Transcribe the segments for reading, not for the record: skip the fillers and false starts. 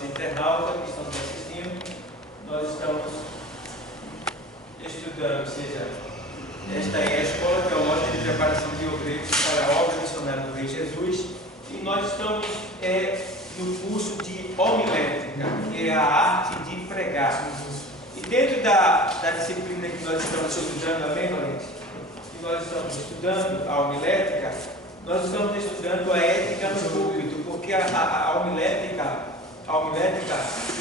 nossos internautas que estão nos assistindo. Nós estamos estudando, ou seja, esta é a Escola Teológica de Preparação de Obreiros para a Obra Missionária do Rei Jesus, e nós estamos no curso de homilética, que é a arte de pregar. E dentro da disciplina que nós estamos estudando, amém, Valente? Que nós estamos estudando a homilética, nós estamos estudando a ética no púlpito, porque a homilética,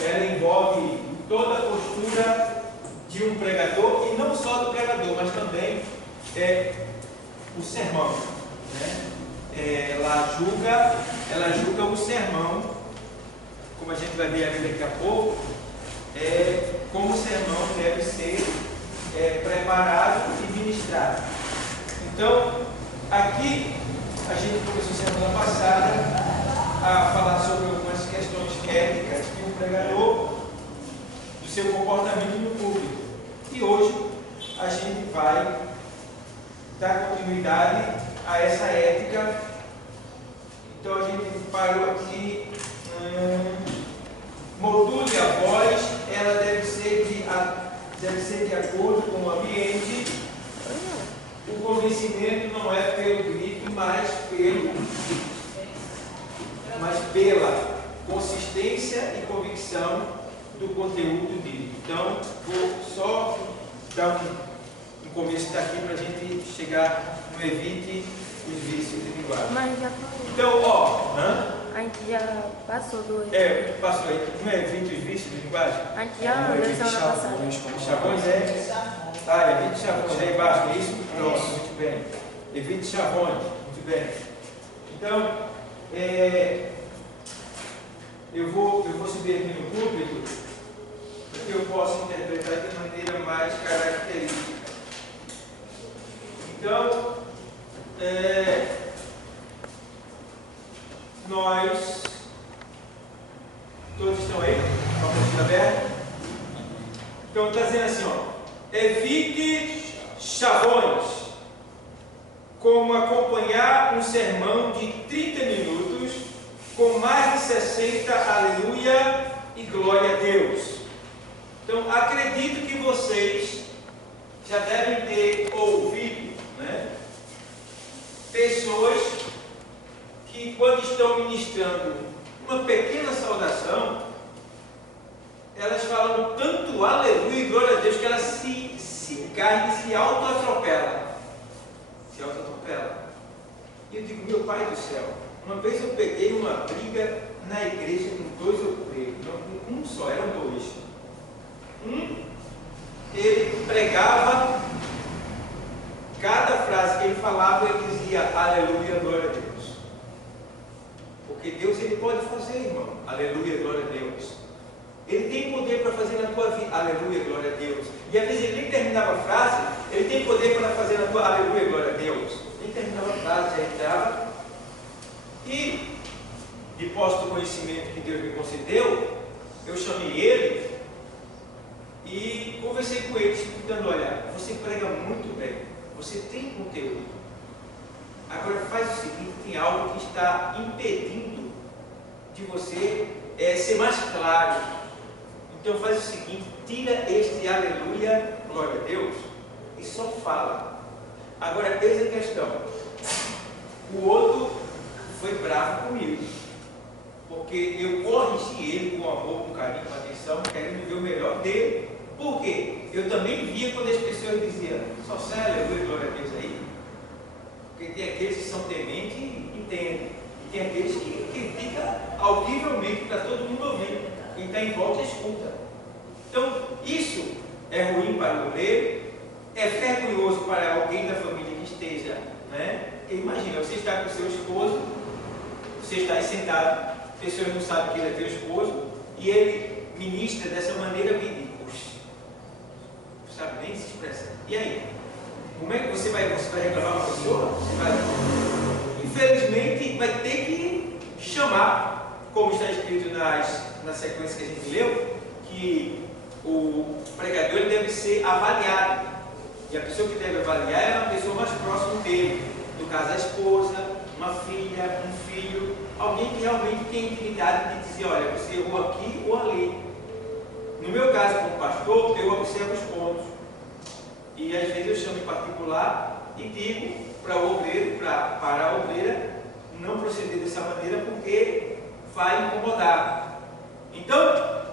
ela envolve toda a postura de um pregador, e não só do pregador, mas também o sermão, né? Ela julga o sermão, como a gente vai ver aqui daqui a pouco, como o sermão deve ser preparado e ministrado. Então, aqui a gente começou semana passada a falar sobre algumas questões éticas de um pregador, do seu comportamento no público. E hoje a gente vai dar continuidade a essa ética. Então a gente parou aqui. Module a voz, ela deve ser de acordo com o ambiente. O convencimento não é pelo grito, mas pela consistência e convicção do conteúdo dele. Então, vou só dar um começo daqui para a gente chegar no evite os vícios de linguagem. Mas já falou. Então, A gente já passou do passou aí. Não é evite os vícios de linguagem? A gente já leu semana passada. Os chavões evite chavões aí embaixo, é isso? Pronto, muito bem. Evite chavões, muito bem. Então, eu vou subir aqui no púlpito, porque eu posso interpretar de maneira mais característica. Então, nós todos estão aí? Com a apostila aberta? Então está dizendo assim, evite chavões, como acompanhar um sermão de 30 minutos com mais de 60 aleluia e glória a Deus. Então acredito que vocês já devem ter ouvido, né, pessoas que, quando estão ministrando uma pequena saudação, elas falam tanto aleluia e glória a Deus que elas se caem e se auto-atropelam. E eu digo, meu Pai do céu, uma vez eu peguei uma briga na igreja com 2 obreiros, não com um só, eram 2. Ele pregava, cada frase que ele falava, ele dizia aleluia, glória a Deus. Porque Deus, ele pode fazer, irmão, aleluia, glória a Deus. Ele tem poder para fazer na tua vida, aleluia, glória a Deus. E às vezes ele nem terminava a frase, ele tem poder para fazer na tua, aleluia, glória a Deus. Nem terminava a frase, já entrava. E, de posse do conhecimento que Deus me concedeu, eu chamei ele e conversei com ele, explicando, olha, você prega muito bem, você tem conteúdo. Agora faz o seguinte, tem algo que está impedindo de você ser mais claro. Então faz o seguinte, tira este aleluia, glória a Deus, e só fala. Agora, eis a questão. O outro foi bravo comigo, porque eu corrigi ele com amor, com carinho, com atenção, querendo ver o melhor dele. Por quê? Eu também via quando as pessoas diziam, só sai aleluia, glória a Deus aí. Porque tem aqueles que são tementes e entendem. E tem aqueles que criticam audivelmente para todo mundo ouvir. Quem está em volta escuta. Então, isso é ruim para o obreiro, é vergonhoso para alguém da família que esteja, né? Imagina, você está com o seu esposo, você está aí sentado, pessoas não sabem que ele é teu esposo, e ele ministra dessa maneira bem, não sabe nem se expressar. E aí? Como é que você vai reclamar uma pessoa? Infelizmente, vai ter que chamar, como está escrito na sequência que a gente leu, que o pregador ele deve ser avaliado. E a pessoa que deve avaliar é uma pessoa mais próxima dele, no caso a esposa, uma filha, um filho, alguém que realmente tem intimidade de dizer, olha, você errou aqui ou ali. No meu caso, como pastor, eu observo os pontos. E às vezes eu chamo em particular e digo para o obreiro, para a obreira, não proceder dessa maneira porque vai incomodar. Então,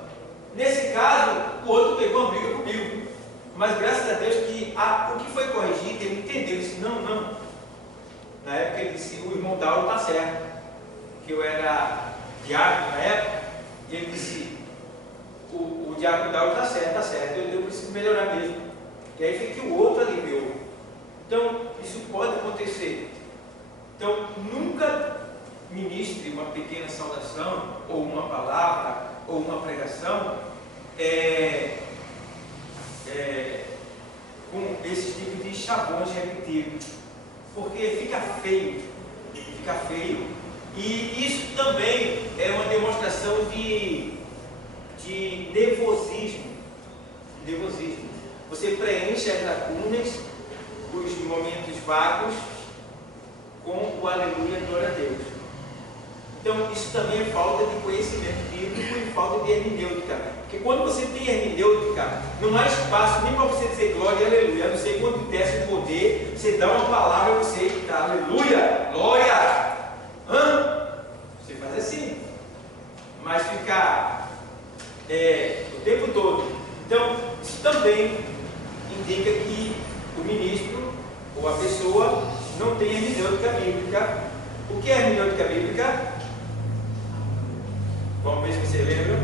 nesse caso, o outro pegou uma briga comigo. Mas graças a Deus que o que foi corrigido, ele entendeu, ele disse, não. Na época ele disse, o irmão Dauro está certo. Que eu era diácono na época, e ele disse, o diácono Dauro está certo, eu preciso melhorar mesmo. E aí foi que o outro aliviou. Então, isso pode acontecer. Então, nunca ministre uma pequena saudação, ou uma palavra, ou uma pregação, com esse tipo de chavões repetidos, porque fica feio, e isso também é uma demonstração de nervosismo. Você preenche as lacunas, os momentos vagos, com o aleluia, glória a Deus. Então, isso também é falta de conhecimento bíblico e falta de hermenêutica. Porque quando você tem hermenêutica, não há espaço nem para você dizer glória e aleluia. A não ser quando desce o poder, você dá uma palavra e você está aleluia, glória. Você faz assim. Mas ficar o tempo todo. Então, isso também indica que o ministro ou a pessoa não tem hermenêutica bíblica. O que é hermenêutica bíblica? Vamos ver se você lembra.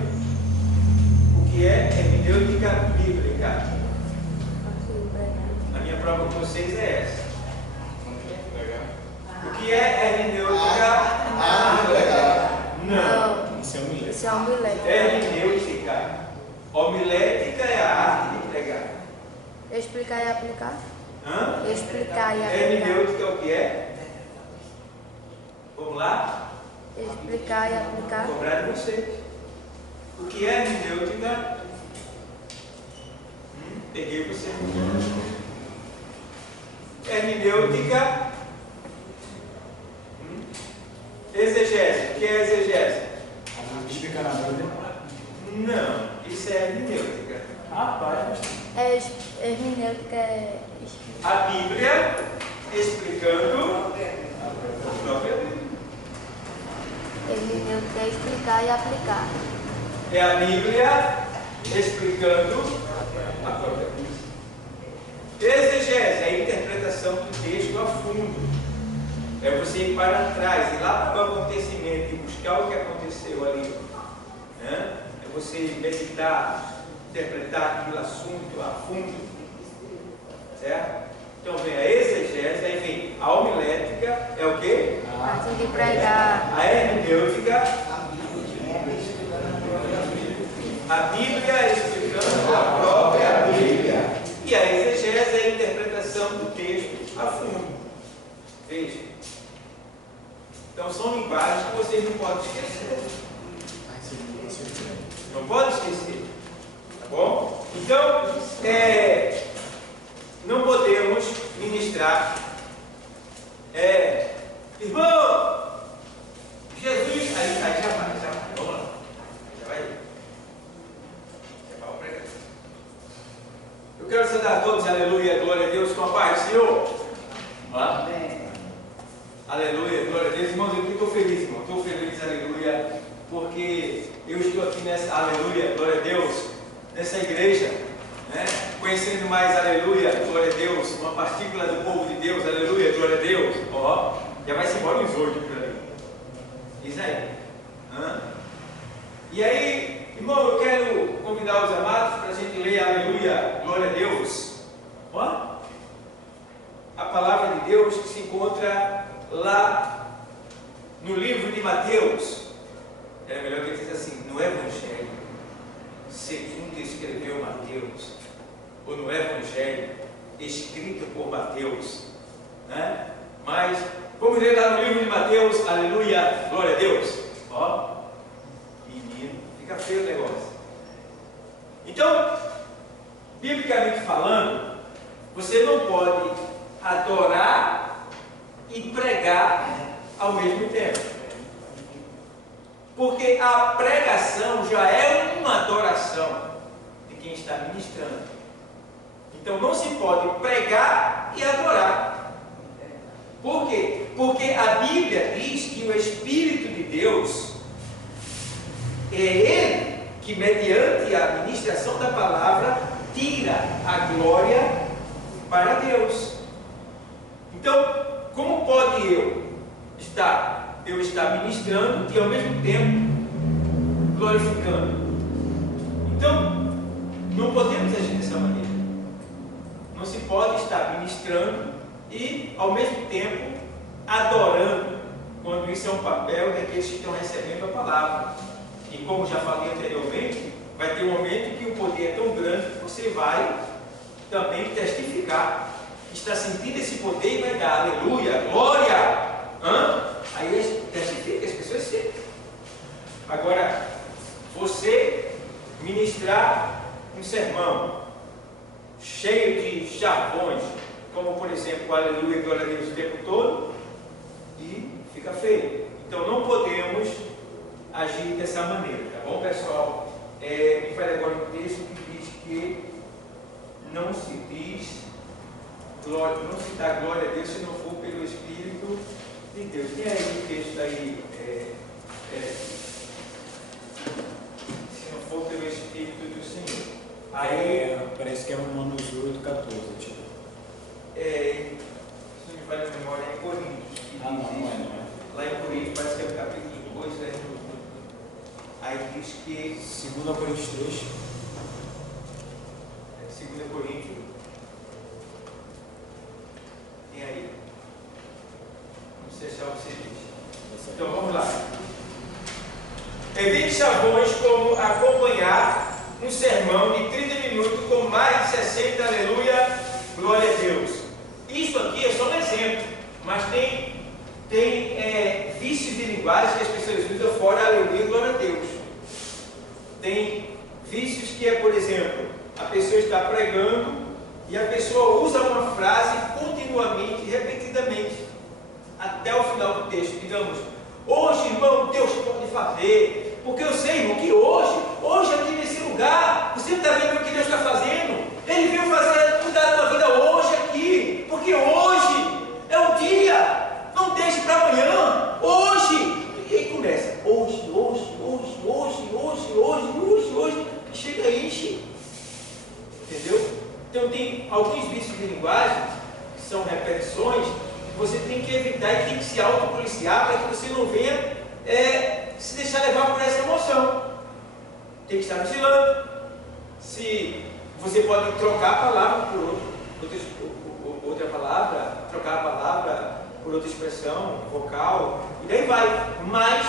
O que é hermenêutica bíblica? A minha prova com vocês é essa. O que é hermenêutica? Não. Isso é homilética. Hermenêutica. Homilética é a arte de pregar. Explicar e aplicar. Explicar e aplicar. Hermenêutica é o que é? Vamos lá? Explicar e aplicar. Vou cobrar de vocês. O que é hermenêutica? Peguei você. Hermenêutica. Exegese. O que é exegese? Explicar na Bíblia. Não, isso é hermenêutica. Rapaz. Hermenêutica é a Bíblia explicando a própria Bíblia. Hermenêutica é explicar e aplicar. É a Bíblia explicando a própria Bíblia. Exegese é a interpretação do texto a fundo. É você ir para trás, ir lá para o acontecimento e buscar o que aconteceu ali. É você meditar, interpretar aquele assunto a fundo. Certo? Então vem a exegese, aí vem a homilética, é o quê? Antes de pregar. A hermenêutica, a Bíblia explicando a própria Bíblia. E a exegese é a interpretação do texto a fundo. Veja. Então são linguagens que vocês não podem esquecer. Não pode esquecer. Tá bom? Então, não podemos ministrar. Irmão, Jesus. Aí já vai. Vamos lá. Já vai. Já vai pregar. Eu quero saudar a todos, aleluia, glória a Deus, com a paz do Senhor. Amém. Aleluia, glória a Deus. Irmãos, eu estou feliz, irmão. Estou feliz, aleluia, porque eu estou aqui nessa, aleluia, glória a Deus, nessa igreja, né? Conhecendo mais, aleluia, glória a Deus, uma partícula do povo de Deus, aleluia, glória a Deus. Já vai-se embora uns 8 por ali. Diz aí. E aí, irmão, eu quero convidar os amados para a gente ler, aleluia, glória a Deus. A palavra de Deus que se encontra lá no livro de Mateus. Era melhor que ele dissesse assim, no Evangelho, segundo escreveu Mateus, ou no Evangelho, escrito por Mateus, né? Mas, vamos ler lá no livro de Mateus, aleluia, glória a Deus. Menino, fica feio o negócio. Então, biblicamente falando, você não pode adorar e pregar Porque a pregação já é uma adoração de quem está ministrando. Então não se pode pregar e adorar. Por quê? Porque a Bíblia diz que o Espírito de Deus é Ele que, mediante a ministração da palavra, tira a glória para Deus. Então, como pode eu estar ministrando e ao mesmo tempo glorificando? Então, não podemos agir dessa maneira. Não se pode estar ministrando e ao mesmo tempo adorando, quando isso é um papel daqueles que estão recebendo a palavra. E como já falei anteriormente, vai ter um momento que o poder é tão grande que você vai também testificar. Está sentindo esse poder e vai dar aleluia, glória. Aí eles testificam, as pessoas sentem. Agora, você ministrar um sermão cheio de chavões, como por exemplo o aleluia e glória a Deus o tempo todo, e fica feio. Então não podemos agir dessa maneira, tá bom, pessoal? Me fale agora um texto que diz que não se diz glória, não se dá glória a Deus se não for pelo Espírito de Deus. Tem aí o texto aí, se não for pelo Espírito do Senhor. Aí parece que é Romanos 8:14, tipo. Se não me falha a memória, é em Coríntios. Não é. Lá em Coríntios, parece que é o capítulo 2, né? Aí diz que 2 Coríntios 3. 2 Coríntios. Tem aí. Não sei se é o que você diz. Então vamos lá. Evite chavões como acompanhar um sermão de 30 minutos com mais de 60 aleluia, glória a Deus. Isso aqui é só um exemplo, mas tem vícios de linguagem que as pessoas usam fora aleluia, glória a Deus. Tem vícios que é, por exemplo, a pessoa está pregando e a pessoa usa uma frase continuamente, repetidamente, até o final do texto. Digamos, hoje, irmão, Deus pode fazer, porque eu sei, irmão, que hoje aqui nesse lugar, você está vendo o que Deus está fazendo? Ele veio cuidar da tua vida hoje aqui, porque hoje é o dia. Não deixe para amanhã, hoje. E começa, hoje, que chega e enche. Entendeu? Então tem alguns vícios de linguagem, que são repetições, que você tem que evitar e tem que se autopoliciar para que você não venha se deixar levar por essa emoção. Tem que estar vigilando. Se você pode trocar a palavra por outra palavra, trocar a palavra por outra expressão, vocal, e daí vai. Mas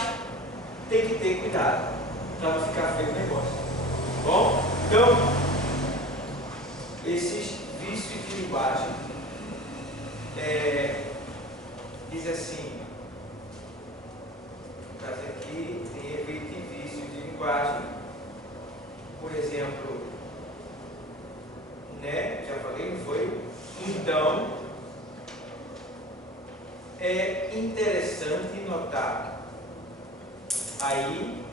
tem que ter cuidado para não ficar feio o negócio. Bom? Então, esses vícios de linguagem, diz assim, no caso aqui, tem efeito de vício de linguagem, por exemplo, né? Já falei, não foi? Então, é interessante notar aí,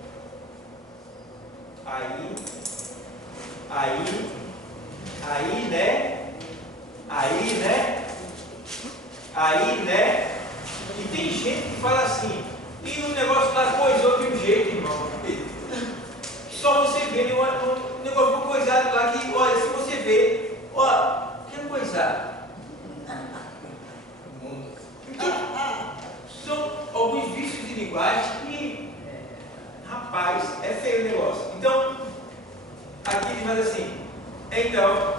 né? E tem gente que fala assim, e o negócio da coisou de um jeito, irmão. Só você vê um negócio coisado lá que, olha, se você vê, que é coisado? Então, são alguns vícios de linguagem que, rapaz, é feio o negócio. Então, aqui diz mais assim, então,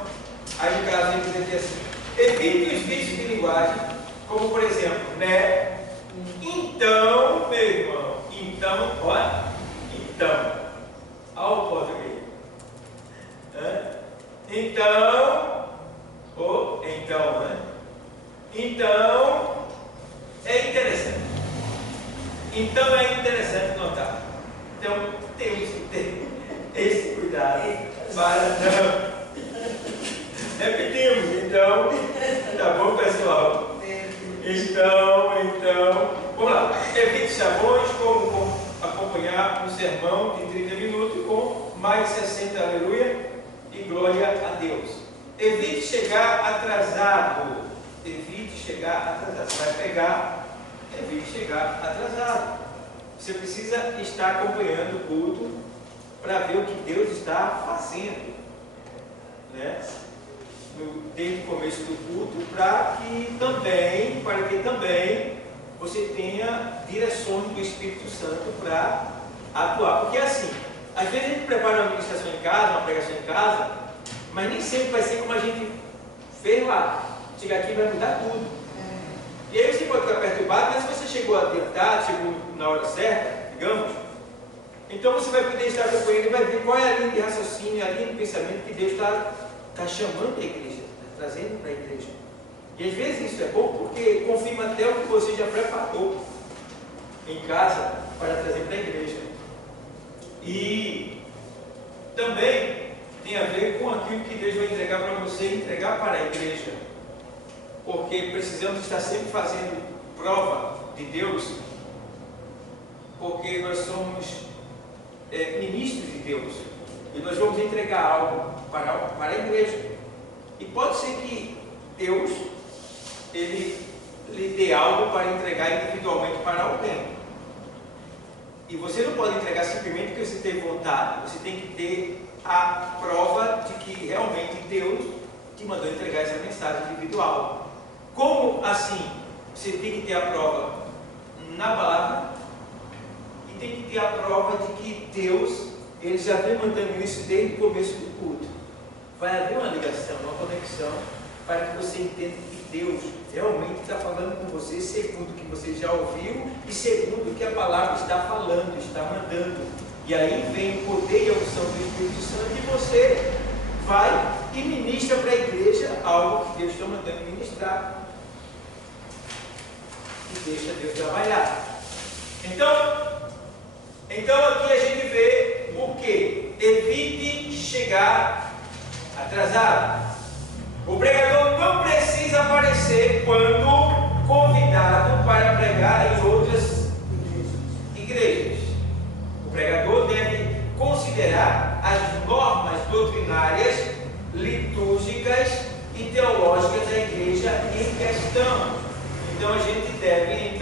aí no caso ele diz aqui assim, evite os vícios de linguagem, como por exemplo, né? Então, meu irmão, então, olha o português. Então, né? Então, é interessante. Então é interessante notar. Então, temos que ter esse cuidado para não. Repetimos, então, tá bom, pessoal? Então, vamos lá. Evite chavões como acompanhar um um sermão de 30 minutos com mais 60 aleluia e glória a Deus. Evite chegar atrasado. Evite chegar atrasado. Você vai pegar, evite chegar atrasado. Você precisa estar acompanhando o culto para ver o que Deus está fazendo, né? Desde o começo do culto, para que também você tenha direções do Espírito Santo para atuar. Porque assim, às vezes a gente prepara uma ministração em casa, uma pregação em casa, mas nem sempre vai ser como a gente fez lá. Chegar aqui vai mudar tudo. E aí você pode ficar perturbado, mas se você chegou adiantado, chegou na hora certa, digamos, então você vai poder estar acompanhando e vai ver qual é a linha de raciocínio, a linha de pensamento que Deus está chamando a igreja, está trazendo para a igreja. E às vezes isso é bom porque confirma até o que você já preparou em casa para trazer para a igreja. E também tem a ver com aquilo que Deus vai entregar para você e entregar para a igreja. Porque precisamos estar sempre fazendo prova de Deus, porque nós somos ministros de Deus e nós vamos entregar algo para a igreja. E pode ser que Deus ele lhe dê algo para entregar individualmente para alguém. E você não pode entregar simplesmente porque você tem vontade. Você tem que ter a prova de que realmente Deus te mandou entregar essa mensagem individual. Como assim? Você tem que ter a prova na palavra e tem que ter a prova de que Deus ele já vem mandando isso desde o começo do culto. Vai haver uma ligação, uma conexão, para que você entenda que Deus realmente está falando com você, segundo o que você já ouviu e segundo o que a palavra está falando, está mandando. E aí vem o poder e a unção do Espírito Santo e você vai e ministra para a igreja algo que Deus está mandando ministrar. E deixa Deus trabalhar. Então aqui a gente vê o que? Evite chegar atrasado. O pregador não precisa aparecer quando convidado para pregar em outras igrejas. O pregador deve considerar as normas doutrinárias, litúrgicas e teológicas da igreja em questão. Então a gente deve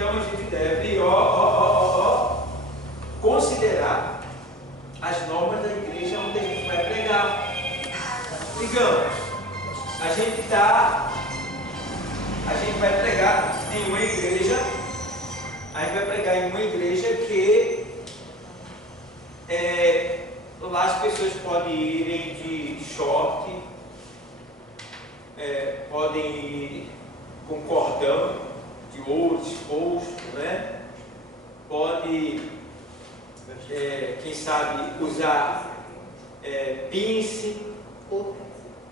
considerar as normas da igreja onde a gente vai pregar. Digamos, a gente vai pregar em uma igreja, que lá as pessoas podem irem de short, podem ir com cordão de ouro exposto, né? Pode, quem sabe, usar piercing,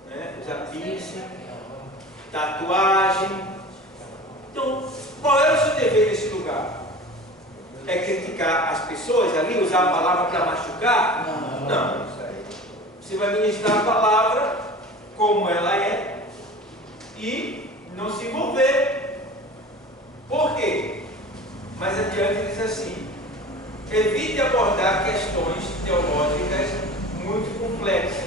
né? Usar piercing, tatuagem. Então, qual é o seu dever nesse lugar? É criticar as pessoas ali, usar a palavra para machucar? Não. Você vai ministrar a palavra como ela é e não se envolver. Por quê? Mais adiante diz assim: evite abordar questões teológicas muito complexas.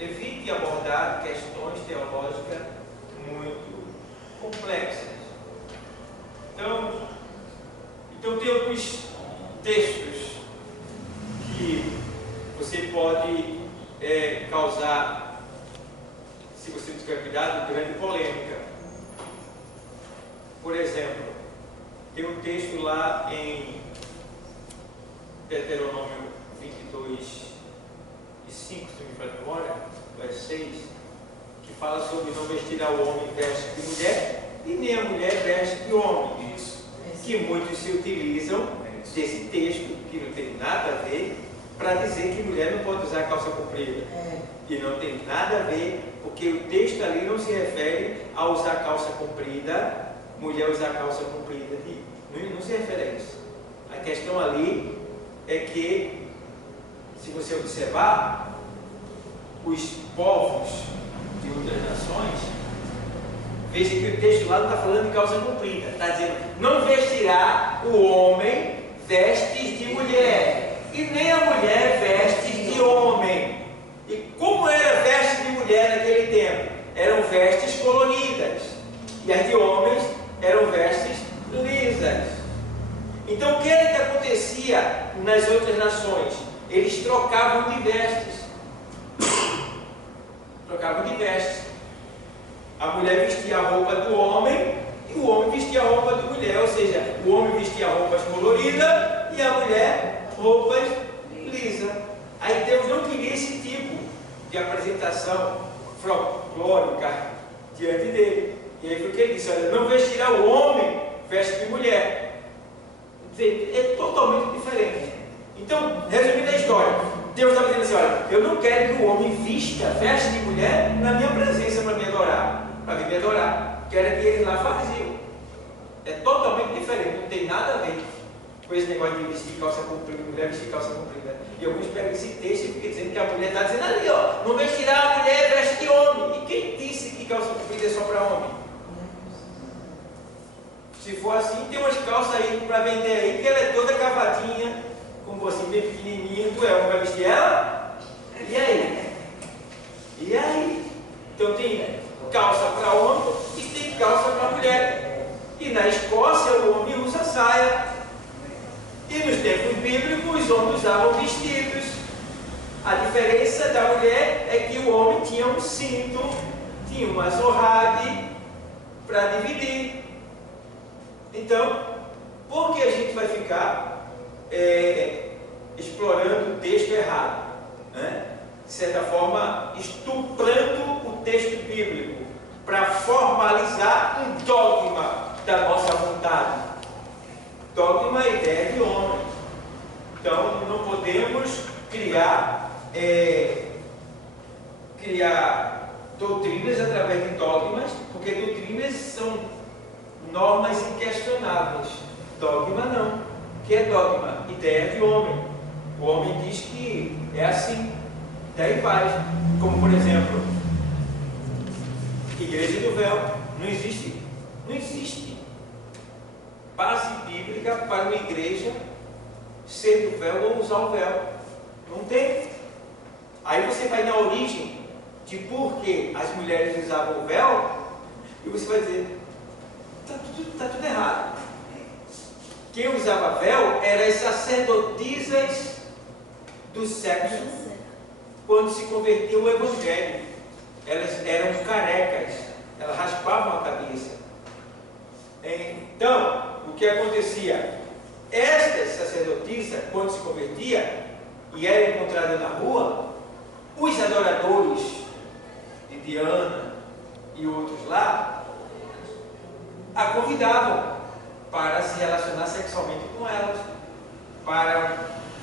Evite abordar questões teológicas muito complexas. Então tem alguns textos que você pode causar, se você não tiver cuidado, grande polêmica. Por exemplo, tem um texto lá em Deuteronômio 22, 5, se me fala a memória, verso 6, que fala sobre não vestirá o homem veste de mulher e nem a mulher veste de homem. Isso. Que muitos se utilizam desse texto, que não tem nada a ver, para dizer que mulher não pode usar calça comprida. E não tem nada a ver, porque o texto ali não se refere a usar calça comprida, mulher usar calça comprida. Não se refere a isso. A questão ali é que, se você observar, os povos de outras nações, veja que o texto lá não está falando de calça comprida, está dizendo: não vestirá o homem vestes de mulher, e nem a mulher vestes de homem. E como era veste de mulher naquele tempo? Eram vestes coloridas, e as de homens eram vestes lisas. Então o que era que acontecia nas outras nações? Eles trocavam de vestes. Trocavam de vestes. A mulher vestia a roupa do homem e o homem vestia a roupa da mulher. Ou seja, o homem vestia roupas coloridas e a mulher roupas lisas. Aí Deus não queria esse tipo de apresentação folclórica diante dele. E aí foi o que ele disse: olha, não vestirá o homem veste de mulher. É totalmente diferente. Então, resumindo a história, Deus estava dizendo assim: olha, eu não quero que o homem vista veste de mulher na minha presença para me adorar, para vir me adorar. Quero que eles lá faziam. É totalmente diferente, não tem nada a ver com esse negócio de vestir calça comprida, mulher vestir calça comprida. E alguns pegam esse texto e ficam dizendo que a mulher está dizendo ali, ó, não vestirá a mulher veste de homem. E quem disse que calça comprida é só para homem? Se for assim, tem umas calças aí para vender aí, que ela é toda cavadinha, como assim, bem pequenininha, tu vai vestir ela? E aí? E aí? Então tem calça para homem e tem calça para mulher. E na Escócia o homem usa saia. E nos tempos bíblicos os homens usavam vestidos. A diferença da mulher é que o homem tinha um cinto, tinha uma zorrague para dividir. Então, por que a gente vai ficar explorando o texto errado? Né? De certa forma, estuprando o texto bíblico para formalizar um dogma da nossa vontade. Dogma é ideia de homem. Então, não podemos criar doutrinas através de dogmas, porque doutrinas são normas inquestionáveis. Dogma não. O que é dogma? Ideia de homem. O homem diz que é assim. Daí vai. Como por exemplo, igreja do véu. Não existe. Não existe base bíblica para uma igreja ser do véu ou usar o véu. Não tem. Aí você vai na origem de por que as mulheres usavam o véu e você vai dizer: está tudo errado. Quem usava véu eram as sacerdotisas do sexo quando se converteu o evangelho. Elas eram carecas, elas raspavam a cabeça. Então, o que acontecia? Estas sacerdotisas, quando se convertia e era encontrada na rua, os adoradores de Diana e outros lá a convidavam para se relacionar sexualmente com elas, para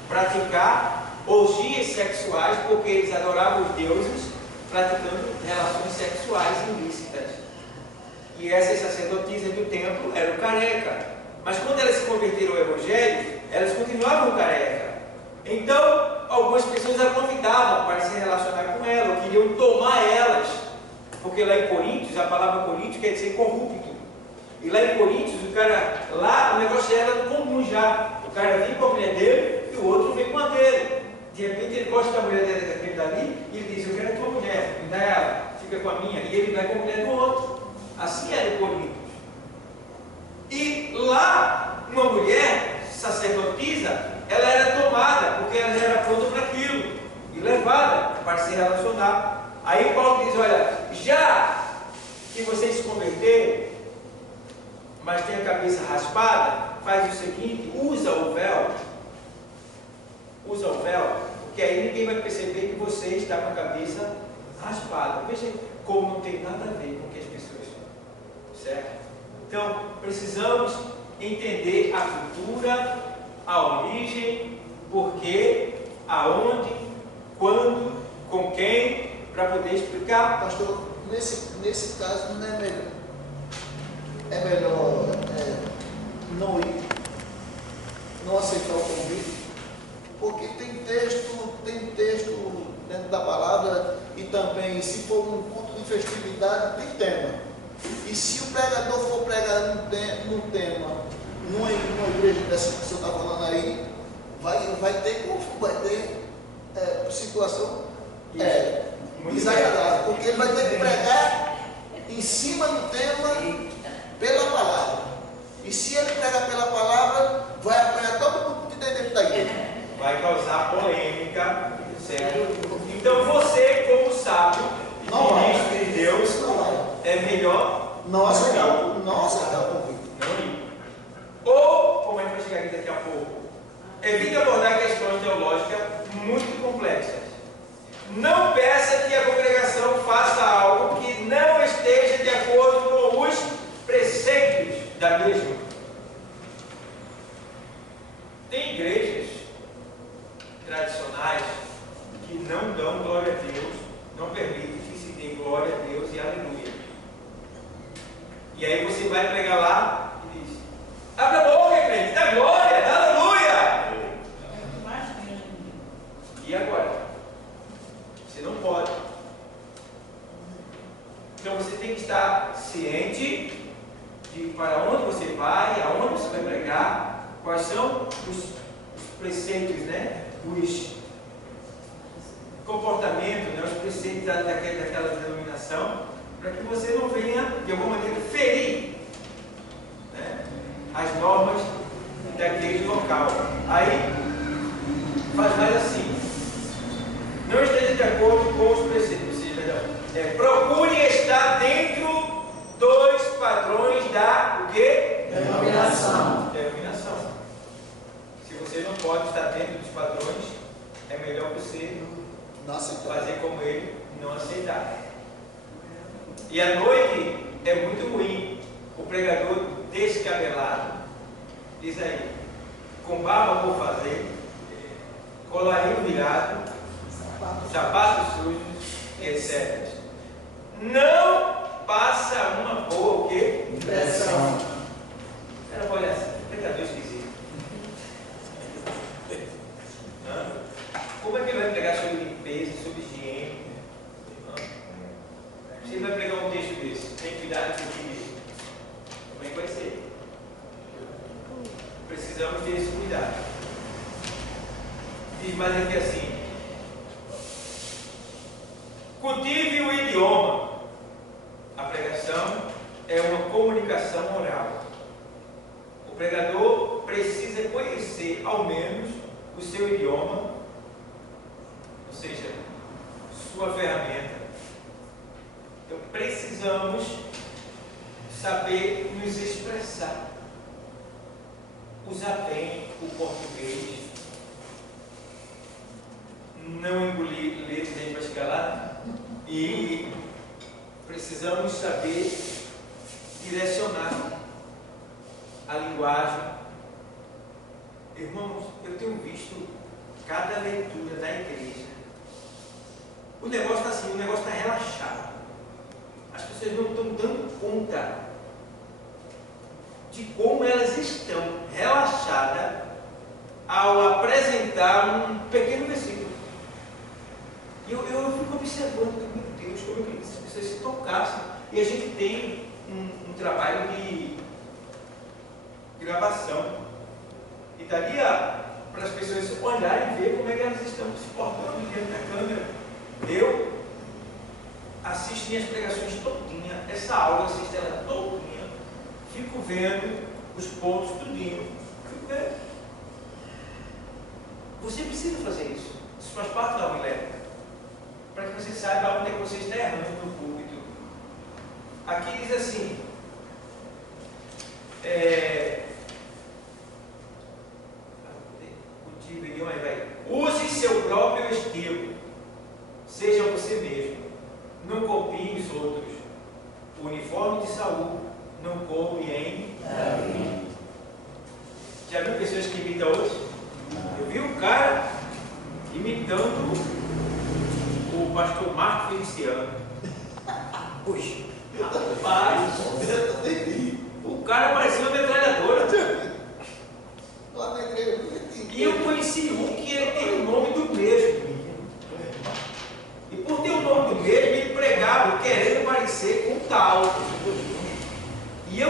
praticar orgias sexuais, porque eles adoravam os deuses praticando relações sexuais ilícitas. E essas sacerdotisas do templo eram careca. Mas quando elas se converteram ao Evangelho, elas continuavam careca. Então, algumas pessoas a convidavam para se relacionar com ela, ou queriam tomar elas, porque lá em Coríntios, a palavra Coríntios quer dizer corrupto. E lá em Coríntios, lá o negócio era do comum já. O cara vem com a mulher dele e o outro vem com a dele. De repente ele gosta da mulher dele dali e ele diz: eu quero a tua mulher, me dá ela, fica com a minha. E ele vai com a mulher do outro. Assim era em Coríntios. E lá, uma mulher sacerdotisa, ela era tomada, porque ela já era pronta para aquilo, e levada para se relacionar. Aí Paulo diz: olha, já que vocês se converteram, mas tem a cabeça raspada, faz o seguinte: usa o véu, porque aí ninguém vai perceber que você está com a cabeça raspada. Veja como não tem nada a ver com o que as pessoas falam, certo? Então, precisamos entender a cultura, a origem, porquê, aonde, quando, com quem, para poder explicar. Pastor, nesse caso não é melhor. É melhor não ir, não aceitar o convite, porque tem texto dentro da palavra, e também, se for um culto de festividade, tem tema. E se o pregador for pregar num tema numa igreja dessa que o senhor está falando aí, vai ter situação desagradável, porque ele vai ter que pregar em cima do tema pela palavra. E se ele pregar pela palavra, vai apanhar todo mundo que tem dentro da igreja. Vai causar polêmica, certo? Então você, como sábio e ministro de Deus, é melhor não aceitar o convite. não ir. Ou, como a gente vai chegar aqui daqui a pouco, evite abordar questões teológicas muito complexas. Não peça que a congregação faça algo que não esteja de acordo com os preceitos da mesma. Tem igrejas tradicionais que não dão glória a Deus, não permitem que se dê glória a Deus e aleluia. E aí você vai pregar lá e diz: abre a boca, crente, dá glória, dá aleluia. E agora? Você não pode. Então você tem que estar ciente de para onde você vai, aonde você vai pregar, quais são os preceitos, né? Os comportamentos, né? Os preceitos daquela denominação, para que você não venha, de alguma maneira, ferir, né, as normas daquele local. Aí, faz mais assim: não esteja de acordo com os preceitos, procure estar dentro dos padrões da o quê? Denominação. Se você não pode estar dentro dos padrões, é melhor você Não aceitar. fazer como ele, não aceitar. E à noite é muito ruim o pregador descabelado, diz aí, com barba por fazer, colarinho virado, sapatos sujos, etc. Não passa uma boa o quê? Impressão. Cara, olha assim, pregador esquisito. Como é que ele vai pregar sobre limpeza, sobre higiene? Se ele vai pregar um texto desse, tem cuidado com o que como é que vai ser? Precisamos ter esse cuidado. Diz mais aqui assim: cultive o idioma. A pregação é uma comunicação oral. O pregador precisa conhecer ao menos o seu idioma, ou seja, sua ferramenta. Então precisamos saber nos expressar, usar bem o português, não engolir letras, a gente vai chegar lá, e precisamos saber direcionar a linguagem. Irmãos, eu tenho visto cada leitura da igreja, o negócio está assim, o negócio está relaxado. As pessoas não estão dando conta de como elas estão relaxadas ao apresentar um pequeno versículo. E eu fico observando, meu Deus, como eu queria que as pessoas se tocassem. E a gente tem um trabalho de gravação. E daria para as pessoas olharem e ver como é que elas estão se portando diante da câmera. Eu assisto minhas pregações todinha, essa aula eu assisto ela todinha, fico vendo os pontos tudinho, fico vendo. Você precisa fazer isso. Isso faz parte da homilética, para que você saiba onde é que você está errando no púlpito. Aqui diz assim: use seu próprio estilo, seja você mesmo, não copie os outros. O uniforme de Saul não coube em Davi. Já viu pessoas que imitam hoje? Eu vi um cara imitando o pastor Marco Feliciano. Puxa, rapaz, o cara parecia uma metralhadora. Lá na igreja. E eu conheci um que ele tem o nome do mesmo. E por ter o nome do mesmo, ele pregava querendo parecer com tal. E eu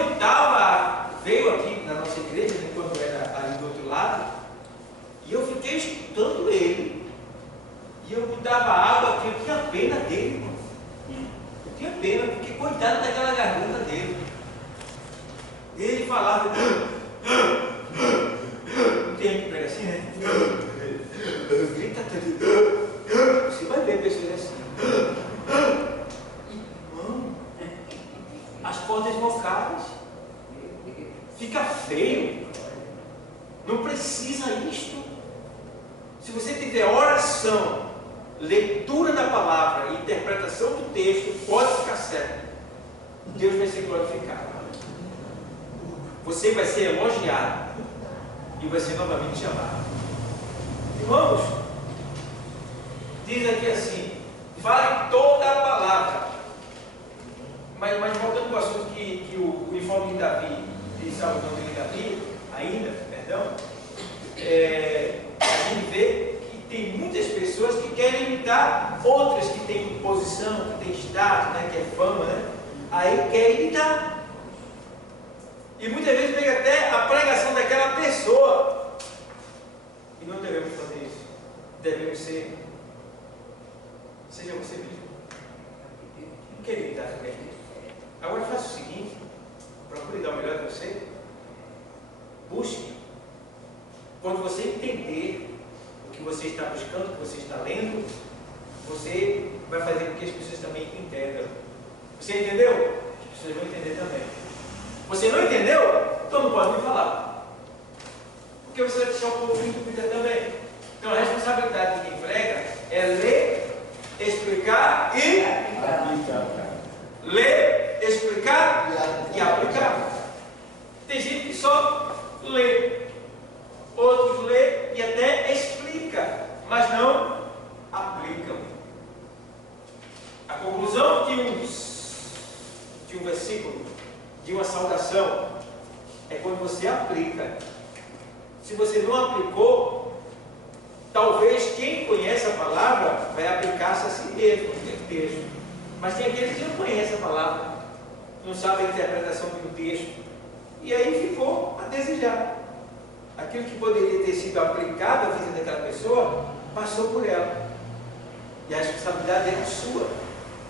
veio aqui na nossa igreja, dava água aqui, eu tinha pena dele, irmão. Eu tinha pena, porque coitado daquela garganta dele. Ele falava, não tem gente que prega assim, né? Grita tanto. Você vai ver pessoas assim. Irmão, as cordas vocais. Fica feio. Não precisa isto. Se você tiver oração, leitura da palavra e interpretação do texto, pode ficar certo. Deus vai ser glorificado. Você vai ser elogiado e vai ser novamente chamado. Irmãos, diz aqui assim: fale toda a palavra. Mas voltando para o assunto que o informe de Davi, de Salmo de Davi, ainda, perdão, a gente vê que tem muitas pessoas que querem imitar outras que têm posição, que têm status, né, que é fama, né? Aí querem imitar. E muitas vezes pega até a pregação daquela pessoa. E não devemos fazer isso. Devemos ser. Seja você mesmo. Não quer imitar também. Agora faça o seguinte: procure dar o melhor de você. Busque. Quando você entender o que você está buscando, o que você está lendo, você vai fazer com que as pessoas também entendam. Você entendeu? As pessoas vão entender também. Você não entendeu? Então não pode me falar. Porque você vai deixar o povo em dúvida também. Então a responsabilidade de quem prega é ler, explicar e Aplicar. ler, explicar e aplicar. Tem gente que só lê, outros lê e até explica, mas não aplicam. A conclusão de um versículo, de uma saudação, é quando você aplica. Se você não aplicou, talvez quem conhece a palavra vai aplicar-se a si mesmo no texto. Mas tem aqueles que não conhecem a palavra, não sabem a interpretação de um texto, e aí ficou a desejar. Aquilo que poderia ter sido aplicado à vida daquela pessoa, passou por ela. E a responsabilidade é sua,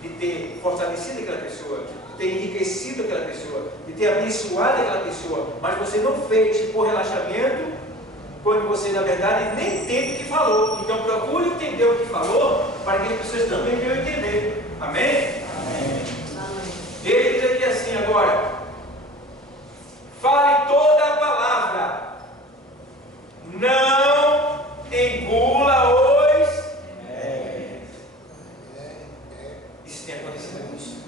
de ter fortalecido aquela pessoa, de ter enriquecido aquela pessoa, de ter abençoado aquela pessoa, mas você não fez por relaxamento, quando você na verdade nem entende o que falou. Então procure entender o que falou, para que as pessoas também venham entender. Amém? Amém. Ele diz aqui assim agora: fale toda a palavra, não engula os. Isso tem acontecido muito.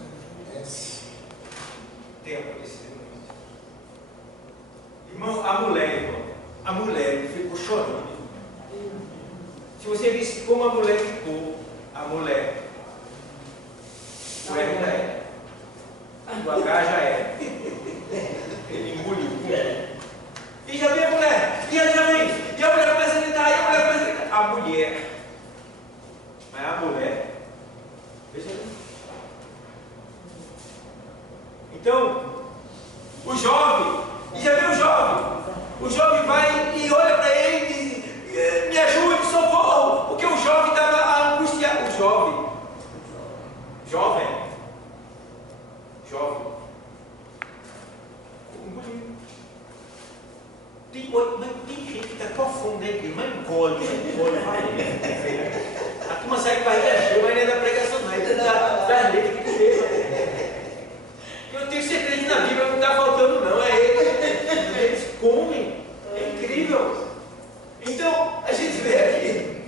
Tem acontecido muito. Irmão, a mulher ficou chorando. Se você visse como a mulher ficou, a mulher, o R já é, o H já é, ele engoliu. E já vem a mulher, e ela já vem, e a mulher começa a gritar, e a mulher começa a gritar. A mulher, mas a mulher, veja aí. Então, o jovem, e já vem o jovem vai e olha para ele e diz: me ajude, socorro, porque o jovem estava angustiado. O jovem, mas tem gente que está profundo aqui, mas engole, vai. A turma sai para ir, mas não é da pregação, não, é da letra que fez. Eu tenho certeza que na Bíblia não está faltando, não, é eles comem, é incrível. Então, a gente vê aqui,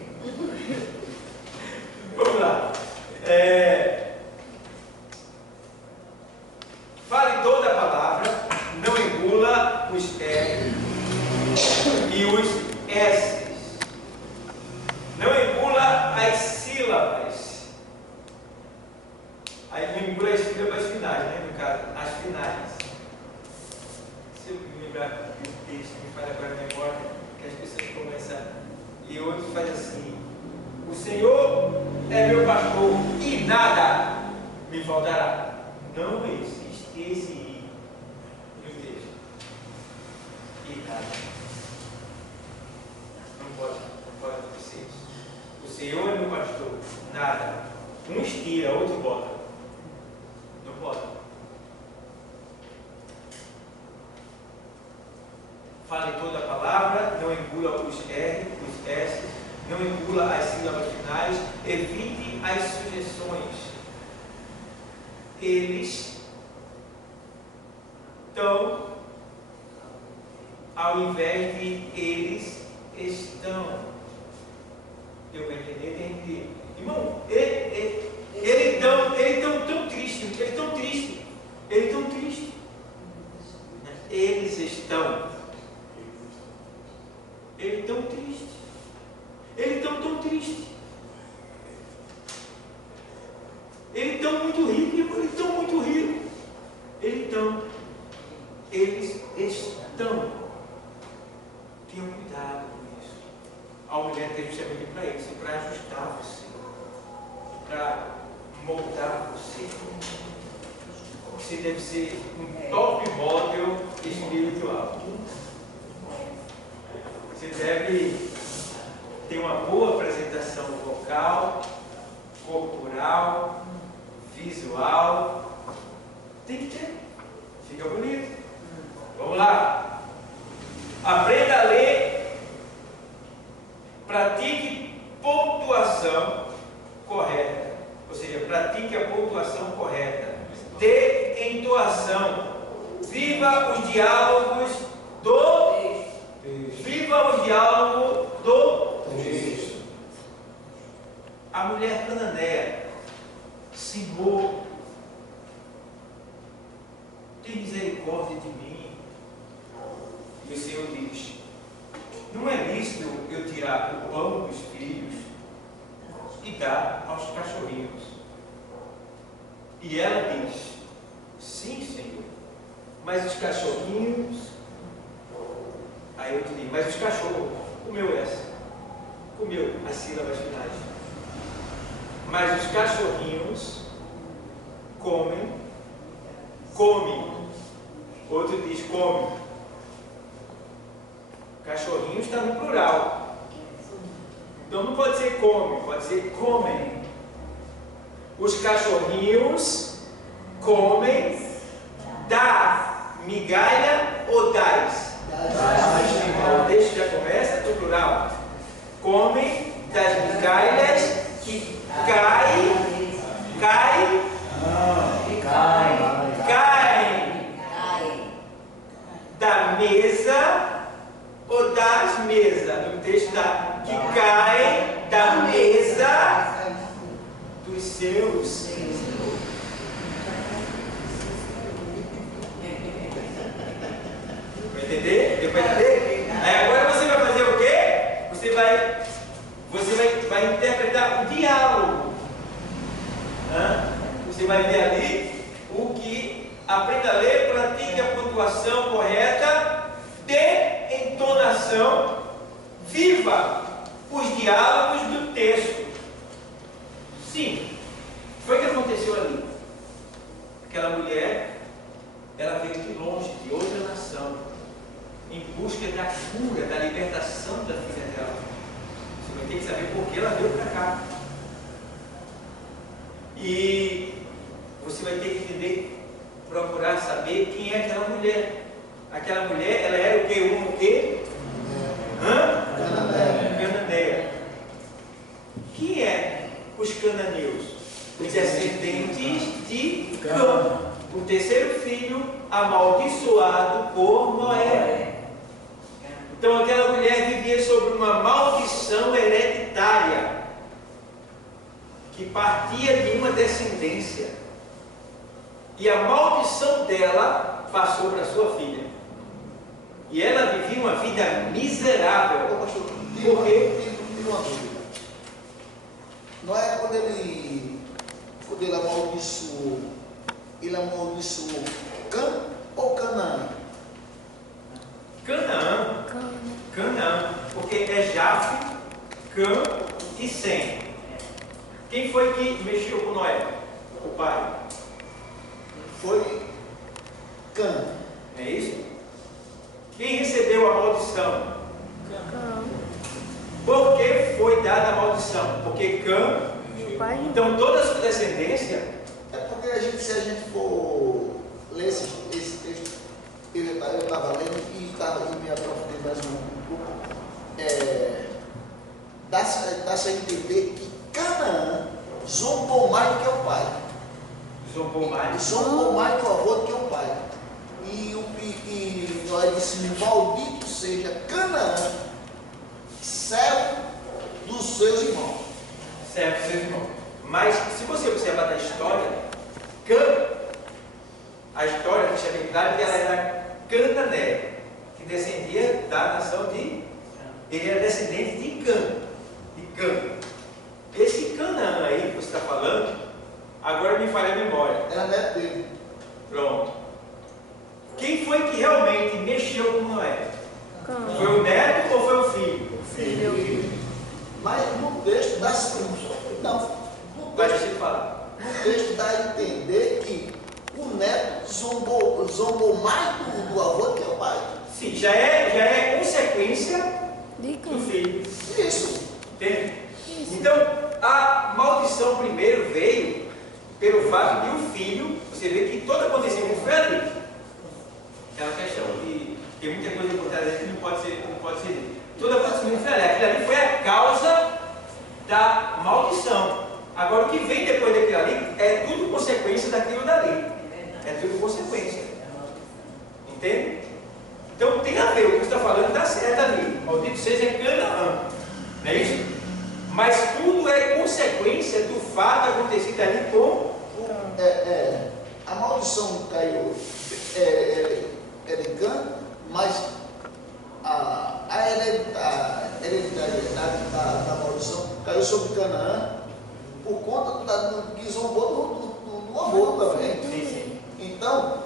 vamos lá, fale toda a palavra, não engula os R e os S, não engula as sílabas. Aí não engula as sílabas finais, né? No caso, as finais. Se eu me lembrar do texto que me faz agora na memória, que as pessoas começam e outros fazem assim: o Senhor é meu pastor e nada me faltará. Não existe esse I no texto. E nada. Não pode acontecer isso. O Senhor é meu pastor Nada. Um estira, outro bota. Não pode. Fale toda a palavra, não engula os R, os S, não engula as sílabas finais, evite as sugestões. Eles estão, ao invés de eles estão. Deu para entender? Tem que. Irmão, eles estão tão tristes, eles estão tristes, eles estão tristes. Eles estão. Eles estão tristes. Eles estão tão tristes. Eles estão muito ricos, eles estão muito ricos. Eles estão. Tenham cuidado com isso. A mulher tem justamente para isso, para ajustar você, para moldar você. Você deve ser um top model espiritual. Você deve ter uma boa apresentação vocal, corporal, visual. Tem que ter. Fica bonito. Vamos lá. Aprenda a ler. Pratique pontuação correta. Ou seja, pratique a pontuação correta. Dê entoação. Viva os diálogos do texto. Viva os diálogos do texto. A mulher cananeia, Senhor, tem misericórdia de mim. E o Senhor diz: não é lícito eu tirar o pão dos filhos e dar aos cachorrinhos. E ela diz: sim, Senhor, mas os cachorrinhos. Aí eu te digo: mas os cachorros comeu essa, comeu as sílabas finais. Mas os cachorrinhos comem. Outro diz come. Cachorrinho está no plural. Então não pode ser come, pode ser comem. Os cachorrinhos comem da migalha ou das? O texto já começa no plural. Comem das migalhas que caem da mesa ou das mesas. No texto está que caem da mesa dos seus. Vai entender? Deu para entender? Aí agora você vai fazer o quê? Você vai interpretar o diálogo. Você vai ver ali o que aprenda a ler, pratique a pontuação correta, dê entonação, viva os diálogos do texto. Sim, foi o que aconteceu ali. Aquela mulher, ela veio de longe, de outra nação, em busca da cura, da libertação da filha dela. Você vai ter que saber por que ela veio para cá. E você vai ter que entender, procurar saber quem é aquela mulher. Aquela mulher, ela era o quê? O quê? Cananeia. Quem é os cananeus? Os descendentes de Cã, o terceiro filho amaldiçoado por Noé. Então aquela mulher vivia sobre uma maldição hereditária que partia de uma descendência. E a maldição dela passou para sua filha. E ela vivia uma vida miserável. Por quê? Tem uma dúvida. Noé, quando ele amaldiçoou Cã ou Canaã? Canaã. Porque é Jafé, Cã e Sem. Quem foi que mexeu com Noé? O pai. Foi Cã. É isso? Quem recebeu a maldição? Cão. Por que foi dada a maldição? Porque Cã do pai. Então toda a sua descendência, É porque se a gente for ler esse texto, eu estava lendo e me aprofundei mais um pouco, dá-se a entender que Canaã zombou mais do que o pai. zombou mais. Zombou mais do avô do que o pai. E nós dissemos, maldito seja Canaã, servo dos seus irmãos. Serve seus irmãos. Mas se você observar na história, a história deixa bem claro que ela era Canané, que descendia da nação de. Ele era descendente de Cã. Esse Canaã aí que você está falando, agora me falha a memória. Era neto dele. Pronto. Quem foi que realmente mexeu com Noé? Cã. Foi o neto ou foi o filho? Filho. Mas no texto dá Vai deixar eu falar. no texto dá a entender que o neto zombou mais do avô do que o pai. Sim, já é consequência De do Cã. filho. Isso. Entende? Então, a maldição primeiro veio pelo fato de o filho, você vê que todo acontecimento foi ali. Aquela questão que tem muita coisa importante que não pode ser. Todo acontecimento foi ali. Aquilo ali foi a causa da maldição. Agora, o que vem depois daquilo ali é tudo consequência daquilo dali. É tudo consequência. Entende? Então, tem a ver. O que você está falando está certo ali. Maldito seja Canaã. Não é isso? Mas tudo é consequência do fato acontecido ali com. A maldição caiu em Cã, mas a hereditariedade da maldição caiu sobre Canaã por conta do que zombou do avô também. Sim. Então,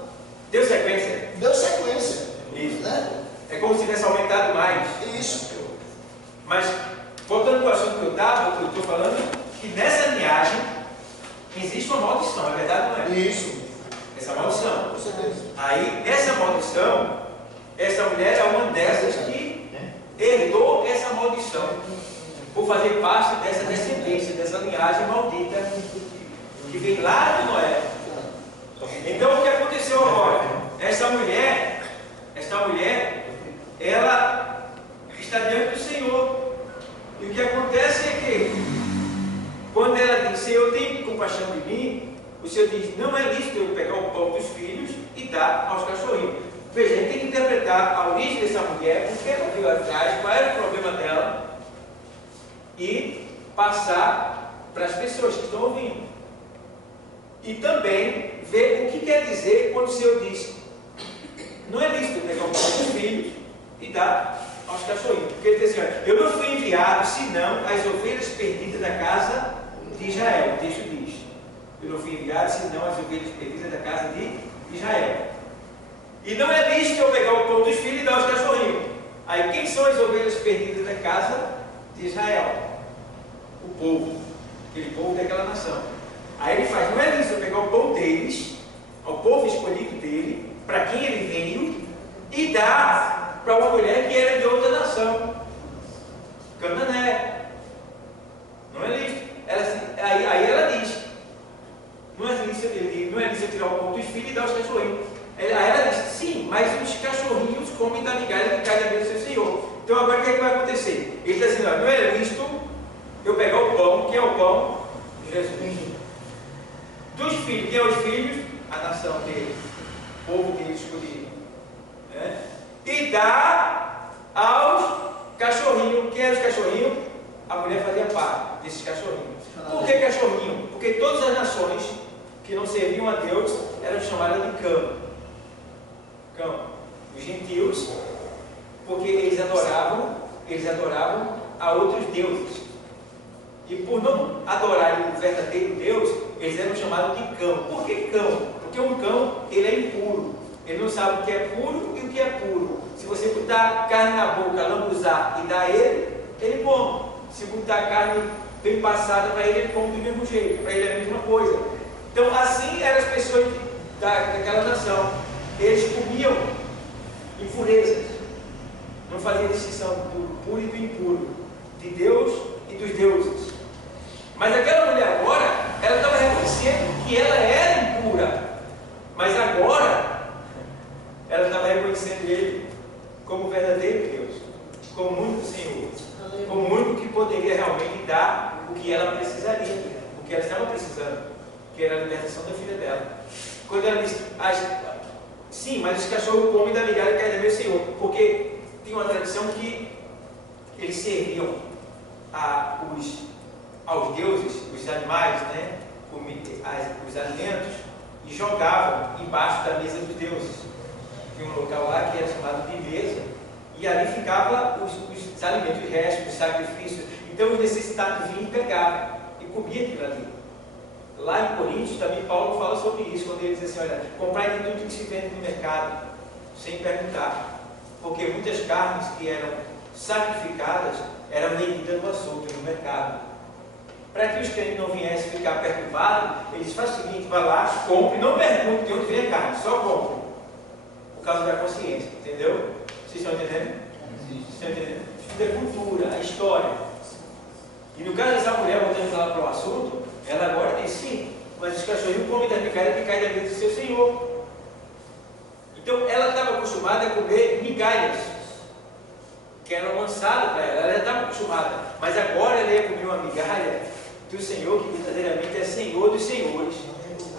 Deu sequência? deu sequência. Isso. Né? É como se tivesse aumentado mais. Isso. Mas, voltando para o assunto que eu estou falando, que nessa linhagem existe uma maldição, é verdade ou não é? Isso. Essa maldição. Com certeza. Aí, nessa maldição, essa mulher é uma dessas que herdou essa maldição por fazer parte dessa descendência, dessa linhagem maldita que vem lá de Noé. Então, o que aconteceu agora? Essa mulher, ela está diante do Senhor. E o que acontece é que, quando ela diz, Senhor, tem compaixão de mim, o Senhor diz, não é lícito eu pegar o pão dos filhos e dar aos cachorrinhos. Veja, a gente tem que interpretar a origem dessa mulher, o que ela viu atrás, qual era o problema dela, e passar para as pessoas que estão ouvindo. E também ver o que quer dizer quando o Senhor diz, não é lícito eu pegar o pão dos filhos e dar aos cachorrinhos. Porque ele diz assim, olha, eu não fui enviado senão as ovelhas perdidas da casa de Israel. O texto diz, eu não fui enviado senão as ovelhas perdidas da casa de Israel. E não é lícito eu pegar o pão dos filhos e dar aos cachorrinhos. Aí quem são as ovelhas perdidas da casa de Israel? O povo, aquele povo daquela nação. Aí ele faz, não é lícito eu pegar o pão deles, ao povo escolhido dele, para quem ele veio, e dar para uma mulher que era de outra nação, Canané. Não é lícito. Aí ela diz, não é lícito tirar o pão dos filhos e dar aos cachorrinhos. Aí ela diz, sim, mas os cachorrinhos comem da migalha que cai da mesa do seu Senhor. Então agora o que vai acontecer? Ele está dizendo, não é lícito eu pegar o pão, que é o pão de Jesus. Dos filhos, quem é os filhos? A nação dele, o povo dele escolhido. Né? E dá aos cachorrinhos. Quem é os cachorrinhos? A mulher fazia parte desses cachorrinhos. Por que cachorrinho? Porque todas as nações que não serviam a Deus eram chamadas de cão. Os gentios, porque eles adoravam a outros deuses. E por não adorarem o verdadeiro Deus, eles eram chamados de cão. Por que cão? Porque um cão, ele é impuro. Ele não sabe o que é puro e o que é puro. Se você botar carne na boca, lambuzar e dar a ele, ele come. Se botar carne bem passada para ele, ele come do mesmo jeito. Para ele é a mesma coisa. Então, assim eram as pessoas daquela nação. Eles comiam impurezas. Não faziam distinção do puro e do impuro, de Deus e dos deuses. Mas aquela mulher poderia realmente dar o que ela precisaria, o que ela estava precisando, que era a libertação da filha dela. Quando ela disse, sim, mas os cachorros comem da migalha que é do meu Senhor, porque tinha uma tradição que eles serviam aos deuses, os animais, né, os alimentos, e jogavam embaixo da mesa dos deuses. Tinha um local lá que era chamado de mesa, e ali ficavam os alimentos, os restos, os sacrifícios. Então os necessitados vinham e pegavam, e comiam aquilo ali. Lá em Coríntios também Paulo fala sobre isso, quando ele diz assim, olha, comprai de tudo que se vende no mercado, sem perguntar. Porque muitas carnes que eram sacrificadas eram vendidas no açougue, no mercado. Para que os crentes não viessem ficar perturbados, eles fazem o seguinte, vai lá, compre, não pergunte de onde vem a carne, só compre. Por causa da consciência, entendeu? Vocês estão entendendo? Vocês estão entendendo? Estuda a cultura, a história. E no caso dessa mulher, voltando lá para o assunto, ela agora diz sim, mas os cachorrinhos comem da migalha que cai da mesa do seu Senhor. Então ela estava acostumada a comer migalhas, que eram lançadas para ela. Ela já estava acostumada, mas agora ela ia comer uma migalha do Senhor, que verdadeiramente é Senhor dos Senhores.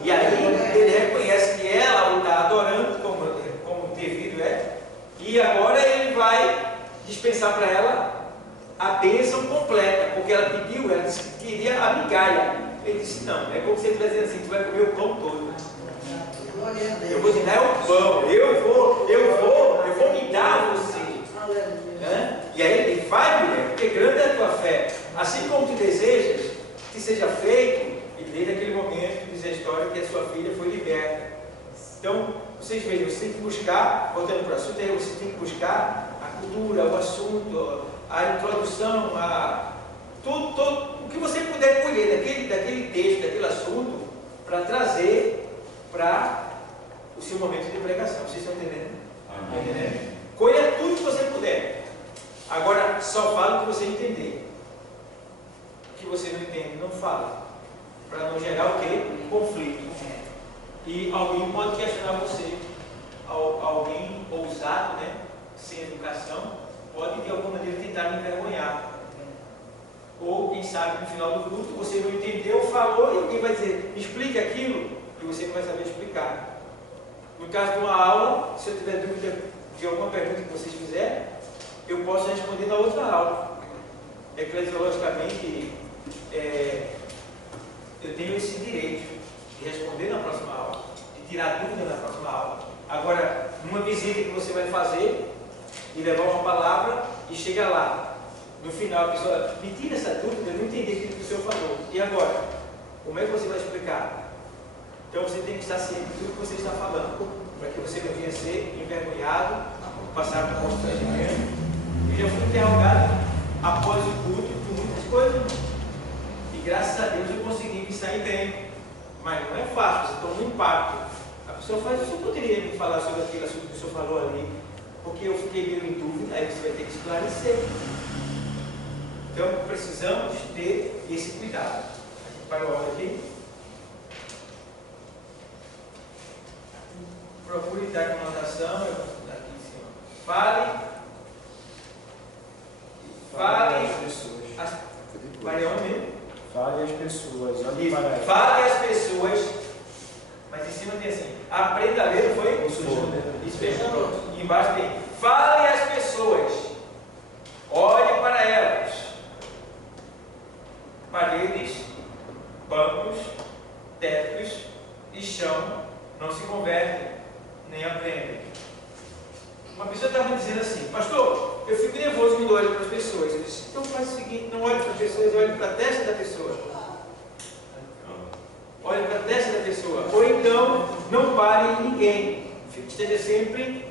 E aí ele reconhece que ela o está adorando como devido é, e agora ele vai dispensar para ela a bênção completa, porque ela pediu, ela disse que queria a migalha. Ele disse, não, é como se ele estivesse dizendo assim, tu vai comer o pão todo. Eu vou te dar o pão, eu vou me dar a você. E aí ele vai, mulher, porque grande é a tua fé. Assim como tu desejas que seja feito, e desde aquele momento diz a história que a sua filha foi liberta. Então, vocês vejam, você tem que buscar, voltando para o assunto, você tem que buscar a cultura, o assunto, a introdução, tudo o que você puder colher daquele texto, daquele assunto, para trazer para o seu momento de pregação. Vocês estão entendendo? Estão entendendo? Colha tudo que você puder. Agora, só fala o que você entender. O que você não entende, não fala. Para não gerar o quê? Conflito. E alguém pode questionar você. Alguém ousado, né? Sem educação, pode de alguma maneira tentar me envergonhar. Ou, quem sabe, no final do culto, você não entendeu, falou, e alguém vai dizer, me explique aquilo, e você não vai saber explicar. No caso de uma aula, se eu tiver dúvida de alguma pergunta que vocês fizerem, eu posso responder na outra aula. Eclesiologicamente, eu tenho esse direito de responder na próxima aula, de tirar dúvida na próxima aula. Agora, numa visita que você vai fazer, e levar uma palavra, e chega lá, no final a pessoa, me tira essa dúvida, eu não entendi aquilo que o senhor falou. E agora? Como é que você vai explicar? Então você tem que estar ciente de tudo que você está falando, para que você não venha ser envergonhado, passar por constrangimento. Eu já fui interrogado após o culto por muitas coisas, e graças a Deus eu consegui me sair bem. Mas não é fácil, você toma um impacto. A pessoa faz, o senhor poderia me falar sobre aquele assunto que o senhor falou ali, porque eu fiquei meio em dúvida, aí você vai ter que esclarecer. Então precisamos ter esse cuidado. A gente para o áudio aqui. Procure dar com anotação, eu vou dar aqui em cima. Fale as pessoas. Fale onde? Fale as pessoas, olhe para elas. Fale as pessoas, mas em cima tem assim, aprenda a ler, foi? Isso mesmo, pronto. E embaixo tem, fale as pessoas, olhe para elas. Paredes, bancos, tetos e chão não se convertem, nem aprendem. Uma pessoa estava me dizendo assim, pastor, eu fico nervoso quando olho para as pessoas. Eu disse, então faz o seguinte, não olhe para as pessoas, olhe para a testa da pessoa. Olhe para a testa da pessoa. Ou então, não pare em ninguém. Esteja sempre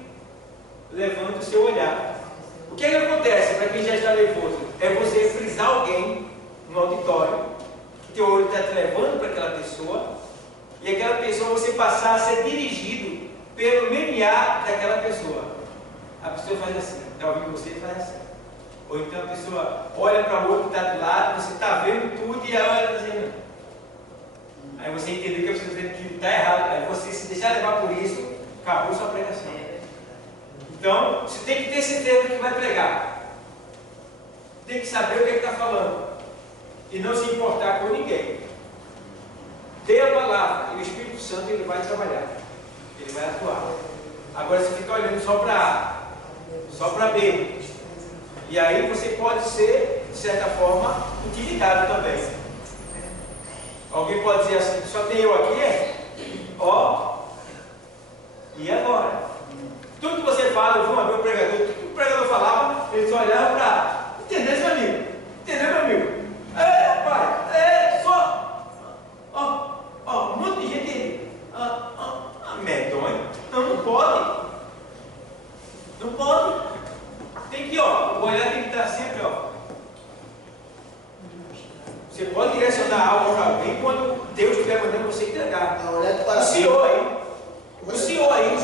levando o seu olhar. O que é que acontece para quem já está nervoso? É você frisar alguém no auditório, que teu olho está te levando para aquela pessoa, e aquela pessoa você passar a ser dirigido pelo limiar daquela pessoa. A pessoa faz assim, está ouvindo você e faz assim. Ou então a pessoa olha para o outro que está do lado, você está vendo tudo e ela olha dizendo. Aí você entendeu que a pessoa está dizendo que está errado, aí você se deixar levar por isso, acabou sua pregação. Então, você tem que ter certeza do que vai pregar. tem que saber o que está falando e não se importar com ninguém. Dê a palavra e o Espírito Santo ele vai trabalhar, ele vai atuar. Agora você fica olhando só para A, só para B, e aí você pode ser, de certa forma, intimidado também. Alguém pode dizer assim: só tem eu aqui, é? Ó, e agora? Tudo que você fala, eu vi uma vez o pregador, tudo que o pregador falava, ele só olhava para. Entendeu, meu amigo? Entendeu, meu amigo? É, pai, só. Ó, um monte de gente. Medonho. Não pode. Não pode. Tem que, o olhar tem que estar sempre, Você pode direcionar algo para alguém quando Deus estiver mandando você entregar. O Senhor aí,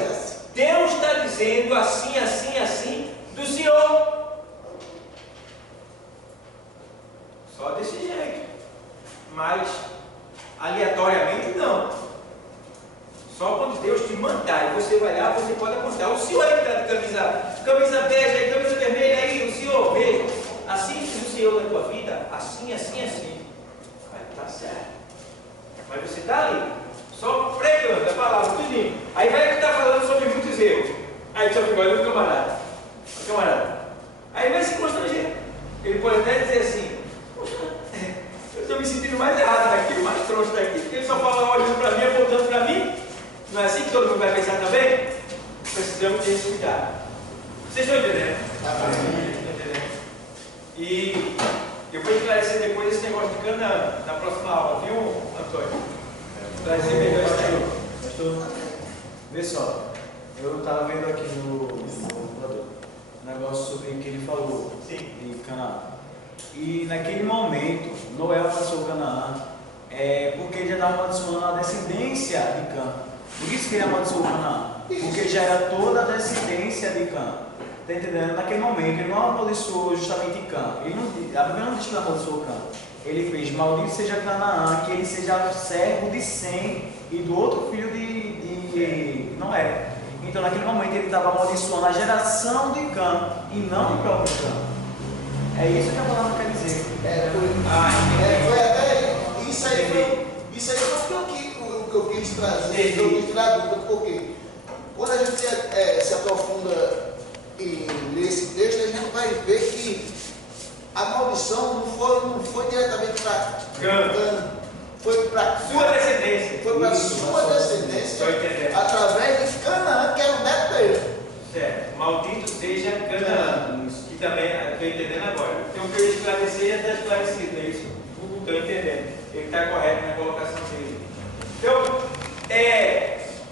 Deus está dizendo assim, assim, assim, do Senhor. Só desse jeito. Mas, aleatoriamente, não. Só quando Deus te mandar e você vai lá, você pode apontar. O Senhor aí que está de camisa bege, camisa vermelha aí, o Senhor, veja. Assim diz o Senhor na tua vida, assim, assim, assim. Vai estar certo. Mas você está ali, só pregando a palavra, tudinho. Aí vai que está falando sobre muitos erros. Aí só fica olhando o camarada. Aí vai se constranger. Ele pode até dizer assim: poxa, eu estou me sentindo mais errado daqui, mais troncho daqui. Porque ele só fala olhando para mim, apontando para mim. Não é assim que todo mundo vai pensar também? Precisamos ter esse cuidado. Vocês estão entendendo? Estão entendendo? E eu vou esclarecer depois esse negócio de Canaã na próxima aula, viu, Antônio? Esclarecer melhor isso aí. Pastor, vê só, eu estava vendo aqui no computador um negócio sobre o que ele falou. Sim. De Canaã. E naquele momento, Noé passou Canaã, porque ele já estava amaldiçoando a descendência de Cã. Por isso que ele amaldiçoou Canaã, porque já era toda a descendência de Cã. Está entendendo? Naquele momento, ele não amaldiçoou justamente Cã. A Bíblia não diz que ele amaldiçoou Cã. Ele fez: maldito seja Canaã, que ele seja servo de Sem e do outro filho de Noé. Então, naquele momento, ele estava amaldiçoando a geração de Cã e não o próprio Cã. É isso que a palavra quer dizer. Foi até isso aí. Isso aí foi o que eu quis trazer, que eu quis trazer, porque quando a gente se aprofunda em ler esse texto, a gente vai ver que a maldição não foi diretamente para Cã, foi para sua descendência. Foi para sua descendência, através de Canaã, que era o neto dele. Certo. Maldito seja Canaã. Que também estou entendendo agora. Então o que eu esclarecer já está esclarecido, é isso? Estou entendendo. Ele está correto na colocação dele. Então,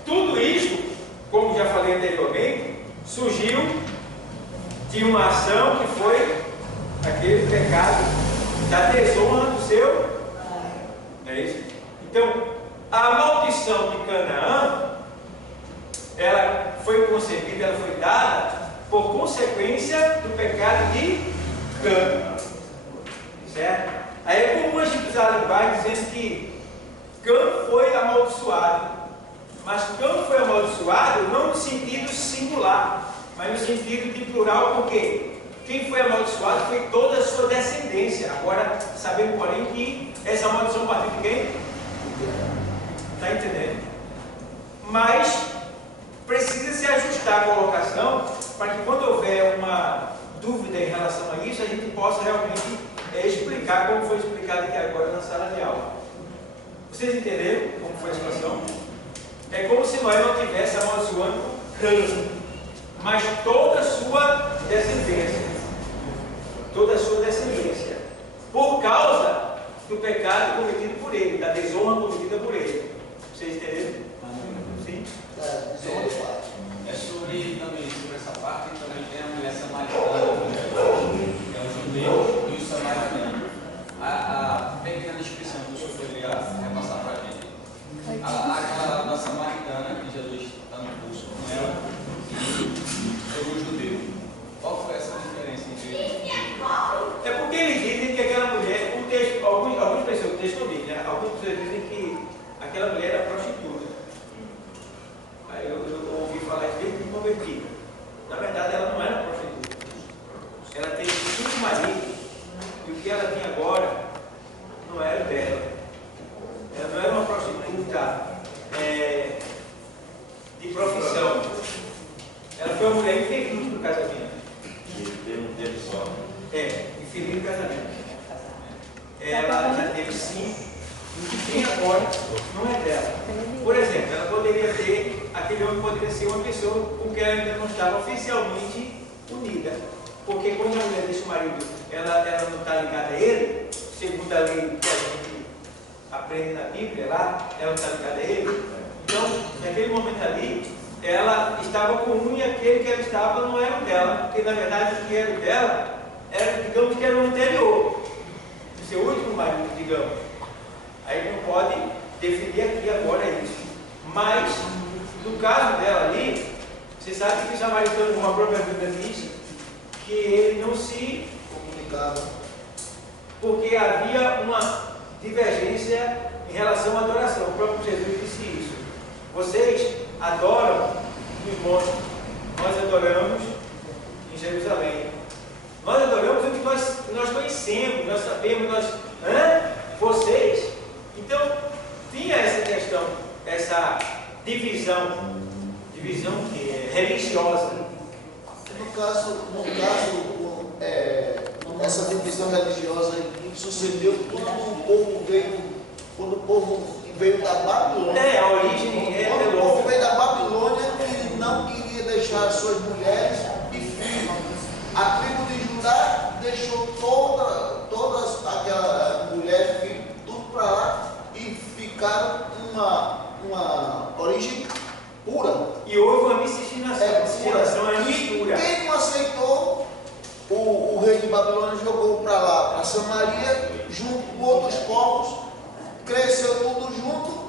tudo isso, como já falei anteriormente, surgiu de uma ação que foi aquele pecado da desonra do seu. Não é isso? Então, a maldição de Canaã, ela foi concebida, ela foi dada por consequência do pecado de Cã. Certo? Aí é comum a gente usar a linguagem dizendo que Cã foi amaldiçoado. Mas Cã foi amaldiçoado não no sentido singular, mas no sentido de plural, porque quem foi amaldiçoado foi toda a sua descendência. Agora, sabemos, porém, que essa maldição partiu de quem? Está entendendo? Mas precisa se ajustar a colocação para que quando houver uma dúvida em relação a isso, a gente possa realmente explicar como foi explicado aqui agora na sala de aula. Vocês entenderam como foi a situação? É como se Noé não tivesse amaldiçoando Cã, mas toda a sua descendência. Toda a sua descendência. Por causa do pecado cometido por ele, da desonra cometida por ele. Vocês entenderam? Sim? Desonra do pai. Também sobre essa parte, também tem a mulher samaritana, que é o judeu e o samaritano. A pequena descrição que o senhor poderia repassar para a gente. Aquela da samaritana, que Jesus está no curso com ela, e sobre o judeu. Qual foi essa diferença entre eles? É porque eles dizem que aquela mulher, algumas pessoas, o texto não diz, né? Algumas pessoas dizem que aquela mulher era prostituta. Aí eu ouvi falar isso desde que me converti. Na verdade, ela não era prostituta. Ela teve 5 maridos ela já teve 5, o que tem agora não é dela. Por exemplo, ela poderia ter, aquele homem poderia ser uma pessoa com quem ela ainda não estava oficialmente unida. Porque quando a mulher deixa o marido, ela não está ligada a ele, segundo a lei que a gente aprende na Bíblia lá, ela não está ligada a ele. Então, naquele momento ali, ela estava com um e aquele que ela estava não era o dela, porque na verdade o que era o dela era, digamos que era o anterior, o seu último marido, digamos. Aí não pode definir aqui agora isso. Mas, no caso dela ali, você sabe que o samaritano, como a própria Bíblia diz, que ele não se comunicava, porque havia uma divergência em relação à adoração. O próprio Jesus disse isso. Vocês adoram nos montes, nós adoramos em Jerusalém. Nós adoramos o que nós conhecemos, nós sabemos, vocês. Então, tinha essa questão, essa divisão que é religiosa. No caso, essa divisão religiosa sucedeu quando o povo veio da Babilônia. A origem quando o povo veio da Babilônia, ele não queria deixar suas mulheres e filhos. A tribo de Judá deixou todas aquelas mulheres, filhos, tudo para lá e ficaram uma origem pura. E houve uma miscigenação. Miscigenação é mistura. Quem não aceitou, o rei de Babilônia jogou para lá, para Samaria, junto com outros povos, cresceu tudo junto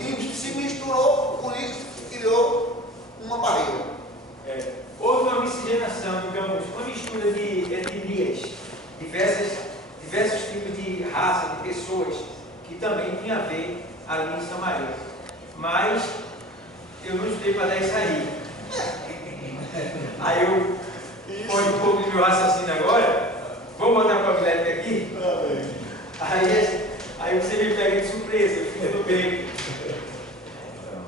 e se misturou, por isso criou uma barreira. Houve uma miscigenação, digamos, uma mistura de etnias, diversos tipos de raça, de pessoas, que também tinha a ver ali em Samaria. Mas eu não estudei para dar isso aí. Aí eu ponho um pouco do meu raciocínio agora. Vamos botar para a Viléria aqui? Aí você me pega de surpresa, eu fico tudo bem.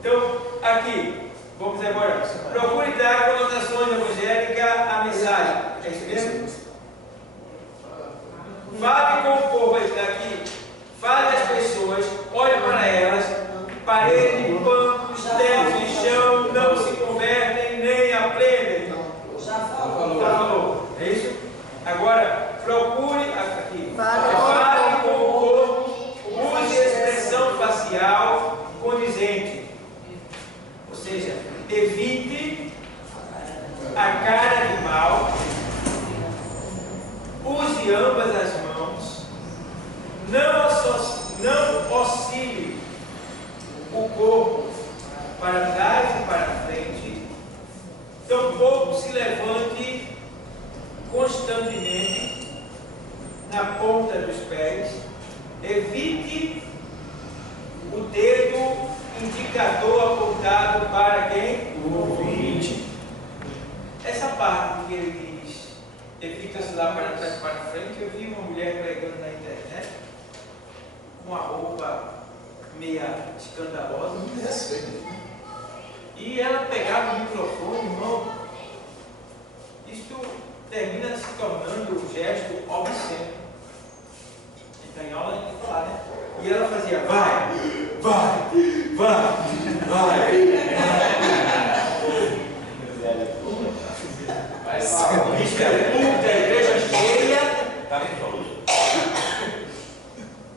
Então, aqui, vamos agora. Procure dar conotações evangélicas à mensagem. É isso mesmo? Fale com o povo aqui. Fale das pessoas, olhe para elas. Parede, bancos, teto e chão não se convertem nem aprendem. Já falou. É isso? Agora, procure aqui. Fale com o povo, use expressão facial condizente. Ou seja, evite a cara de mal, use ambas as mãos, não oscile o corpo para trás e para frente, tampouco se levante constantemente na ponta dos pés, evite o dedo indicador apontado para quem? O ouvinte. Essa parte que ele diz, evita-se lá para trás e para frente, eu vi uma mulher pregando na internet, com a roupa meia escandalosa, e ela pegava o microfone, irmão, isto termina se tornando um gesto obsceno. Então em aula a gente fala, né? E ela fazia, vai. Isso é puta, a igreja cheia.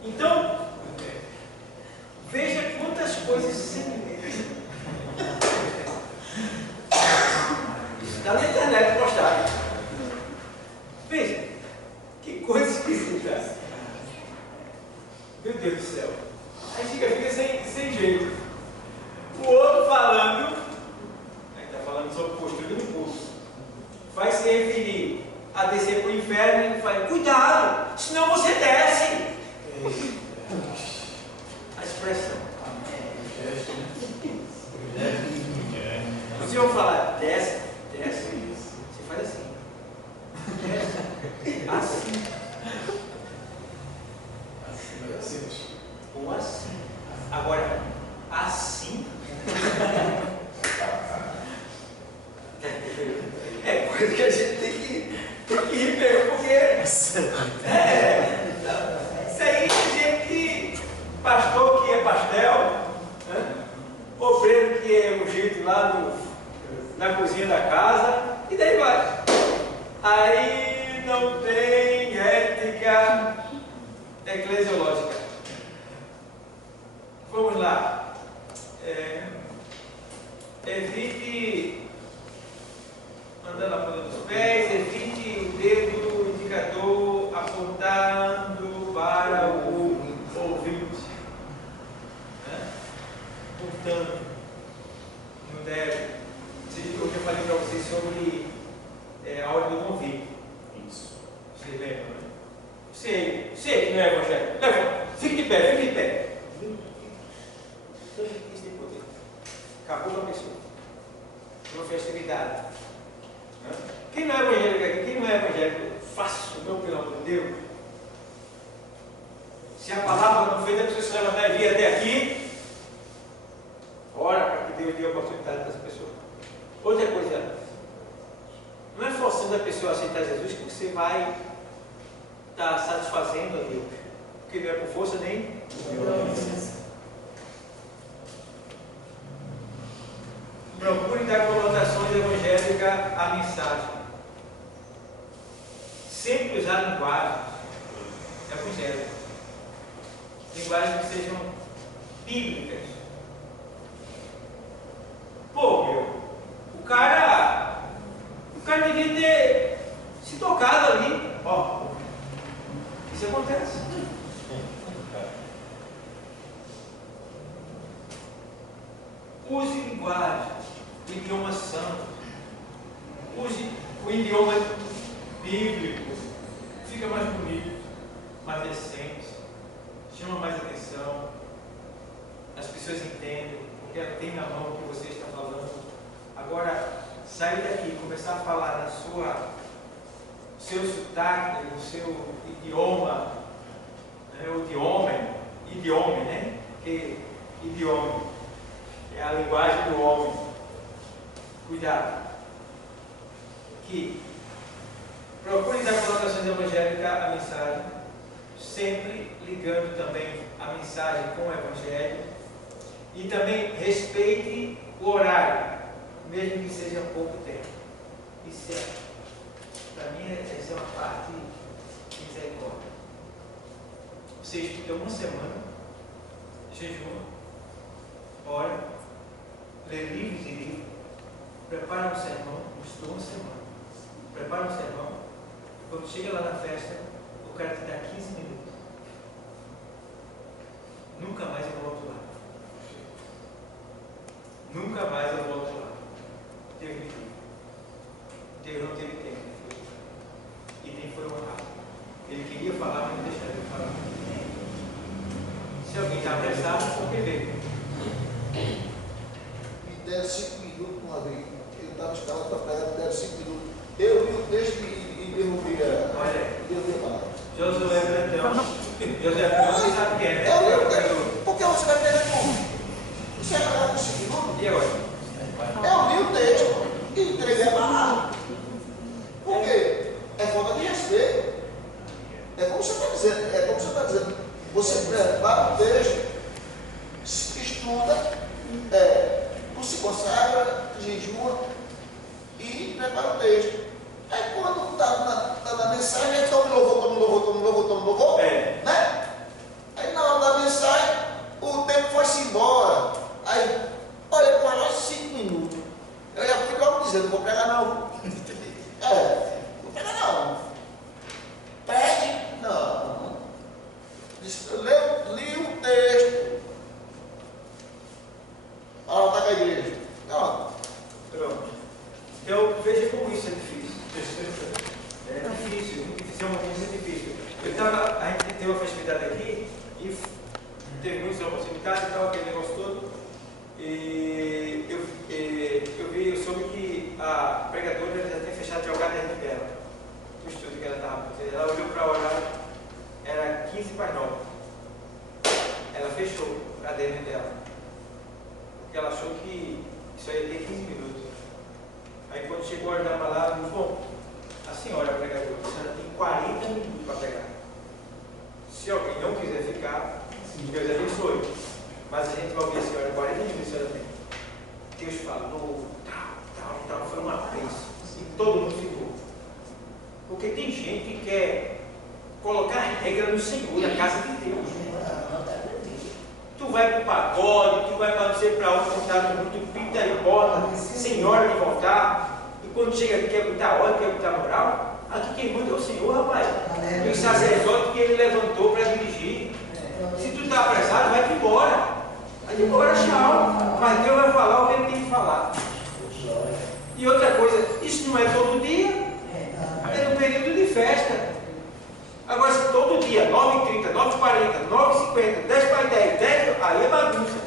Então, veja quantas coisas semelhantes. Está na internet postado. Veja, que coisa esquisita. Meu Deus do céu. Aí fica sem jeito. O outro falando, aí está falando sobre postura do impulso, vai se referir a descer para o inferno e ele fala, cuidado, senão você desce. A expressão. Se eu falar desce, você faz assim. Desce. Assim. Ou assim. Agora, assim. É coisa que a gente tem que rir mesmo, porque feito lá na cozinha da casa, e daí vai. Aí não tem ética eclesiológica. Vamos lá. Evite andando na ponta dos pés, evite o dedo indicador apontando para o ouvinte. Portanto, não deve. Eu já falei para vocês sobre a ordem do convite. Isso. Vocês lembram, né? Sei que não é evangelho. Leva, fique de pé, fique de pé. Isso tem poder. Acabou com a pessoa. Uma festividade. Quem não é evangélico aqui, quem não é evangélico, faça o meu, pelo amor de Deus. Se a palavra não fez a pessoa se levantar e vir até aqui, ora para que Deus dê a oportunidade para essa pessoa. Outra coisa, não é forçando a pessoa a aceitar Jesus que você vai estar satisfazendo a Deus, porque não é por força nem violência. Procure dar conotações evangélicas à mensagem. Sempre usar linguagens evangélicas. Linguagens que sejam bíblicas. Pô, o cara devia ter se tocado ali. Ó, isso acontece. Use linguagem, o idioma santo. Use o idioma bíblico. Fica mais bonito, mais decente, chama mais atenção. As pessoas entendem, porque ela tem na mão o que você está falando. Agora, sair daqui e começar a falar seu sotaque, no seu idioma, né? O idioma, né? Porque idioma é a linguagem do homem. Cuidado. Que procure dar conotações evangélicas à mensagem, sempre ligando também a mensagem com o evangelho, e também respeite o horário, mesmo que seja pouco tempo. Isso para mim, essa é uma parte de misericórdia. Você estuda uma semana, jejuma, ora, lê livros e livros, prepara um sermão, estuda uma semana, prepara um sermão, quando chega lá na festa, o cara te dá 15 minutos. Nunca mais eu volto lá. Nunca mais eu volto lá. Deus não teve tempo. E nem foi honrado. Ele queria falar, mas não deixaram ele falar. Se alguém está apressado, por que veio? Me deram 5 minutos uma vez. Eu estava escalado para pegar, me deram 5 minutos. Eu li o texto e derrubei a. Olha aí. Derrubei a palavra. Josué Brandão. Josué Brandão, você sabe quem é, né? Porque você vai pegar como? Você vai pegar com 5 minutos? E agora? Eu li o texto e entreguei a palavra. Por quê? É falta de respeito. É como você está dizendo. Você prepara o texto, estuda, se consagra, jejua e prepara o texto. Aí quando está na mensagem, toma louvor, né? Aí na hora da mensagem, o tempo foi-se embora. Aí, olha, com nós 5 minutos. Eu já fui logo dizendo, não vou pregar não. Não pega não. Pede? Não. Li o texto. Fala, tá com a igreja. Pronto. Então, veja como isso é difícil. É difícil, é uma coisa difícil. A gente teve uma festividade aqui e teve muitos almoços em casa e tal, aquele negócio todo. E eu soube que a pregadora já tinha fechado de jogar dentro dela. O estudo que ela estava fazendo. Ela olhou para o horário, era 15 para 9. Ela fechou a dentro dela. Porque ela achou que só ia ter 15 minutos. Aí quando chegou a hora da palavra, eu disse, bom, a senhora pregadora, a senhora tem 40 minutos para pegar. Se alguém não quiser ficar, Deus abençoe. Mas a gente vai ouvir a senhora 40 minutos, a senhora tem. Deus falou, tal, foi uma bênção. E todo mundo ficou. Porque tem gente que quer colocar regra no Senhor, na casa de Deus. Tu vai para o pagode, tu vai para não sei para onde, contar no mundo, tu pinta e bota, sem hora de voltar. E quando chega aqui, quer botar ordem, quer botar moral. Aqui quem manda é o Senhor, rapaz. E o sacerdote que ele levantou para dirigir. Se tu está apressado, vai-te embora. Vai-te embora, tchau. Mas Deus vai falar o que ele tem que falar. E outra coisa, isso não é todo dia. É no período de festa. Agora, se todo dia, 9h30, 9h40, 9h50, 10 para 10, 10, aí é bagunça.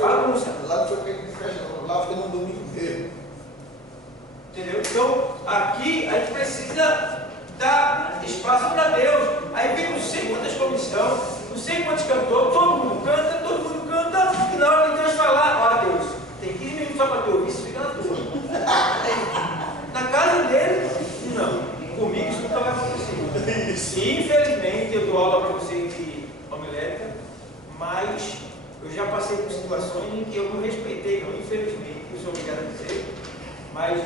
Bagunça. Lá não foi período de festa, não. Lá foi no domingo inteiro. Entendeu? Então, aqui a gente precisa dar espaço para Deus. Aí vem não sei quantas comissões, não sei quantos cantores, todo mundo canta, e na hora de Deus falar, ó Deus, tem 15 minutos só para te ouvir, isso fica na tua. Na casa dele, não. Comigo isso nunca vai acontecer. Infelizmente, eu dou aula para vocês de homilética, mas eu já passei por situações em que eu não respeitei, não, infelizmente, eu sou obrigado a dizer, mas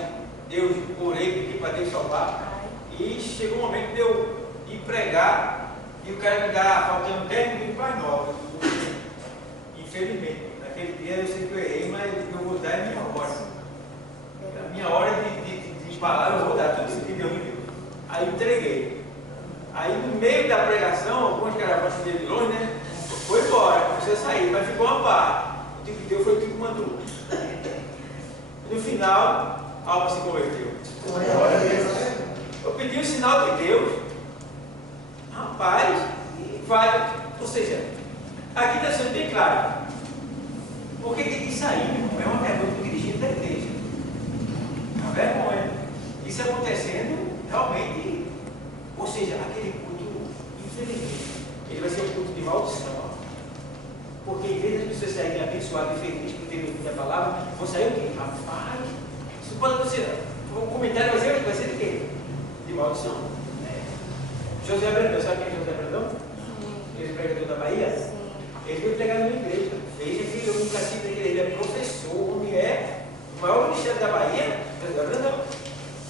Deus orei, pedi para Deus salvar, e chegou um momento de eu ir pregar, e o cara me dá faltando 10 minutos para 9. Infelizmente, naquele dia eu sei que eu errei, mas eu vou dar a minha hora. A minha hora de falar, eu vou dar tudo isso que Deus me deu. Aí eu entreguei. Aí no meio da pregação, algumas gravações de longe, né? Foi embora, começou a sair, mas ficou uma parte. O tipo de Deus foi o tipo que mandou. No final, a alma se converteu. Eu pedi um sinal de Deus. Rapaz, vai. Ou seja, aqui está sendo bem claro. Por que tem que sair, meu irmão? É uma pergunta do dirigente da igreja. É uma vergonha. Isso acontecendo realmente. Ou seja, aquele culto, infelizmente, ele vai ser um culto de maldição. Porque em vez das pessoas saírem abençoadas e felizes por terem ouvido a palavra, vão sair o quê? Rapaz, isso pode acontecer. O comentário vai ser de quê? De maldição. José Brandão, sabe quem é José Brandão? Ele é pregador da Bahia? Ele foi pregado na igreja. Veja que eu nunca tive na igreja. Ele é professor, o homem é o maior ministério da Bahia, José Brandão.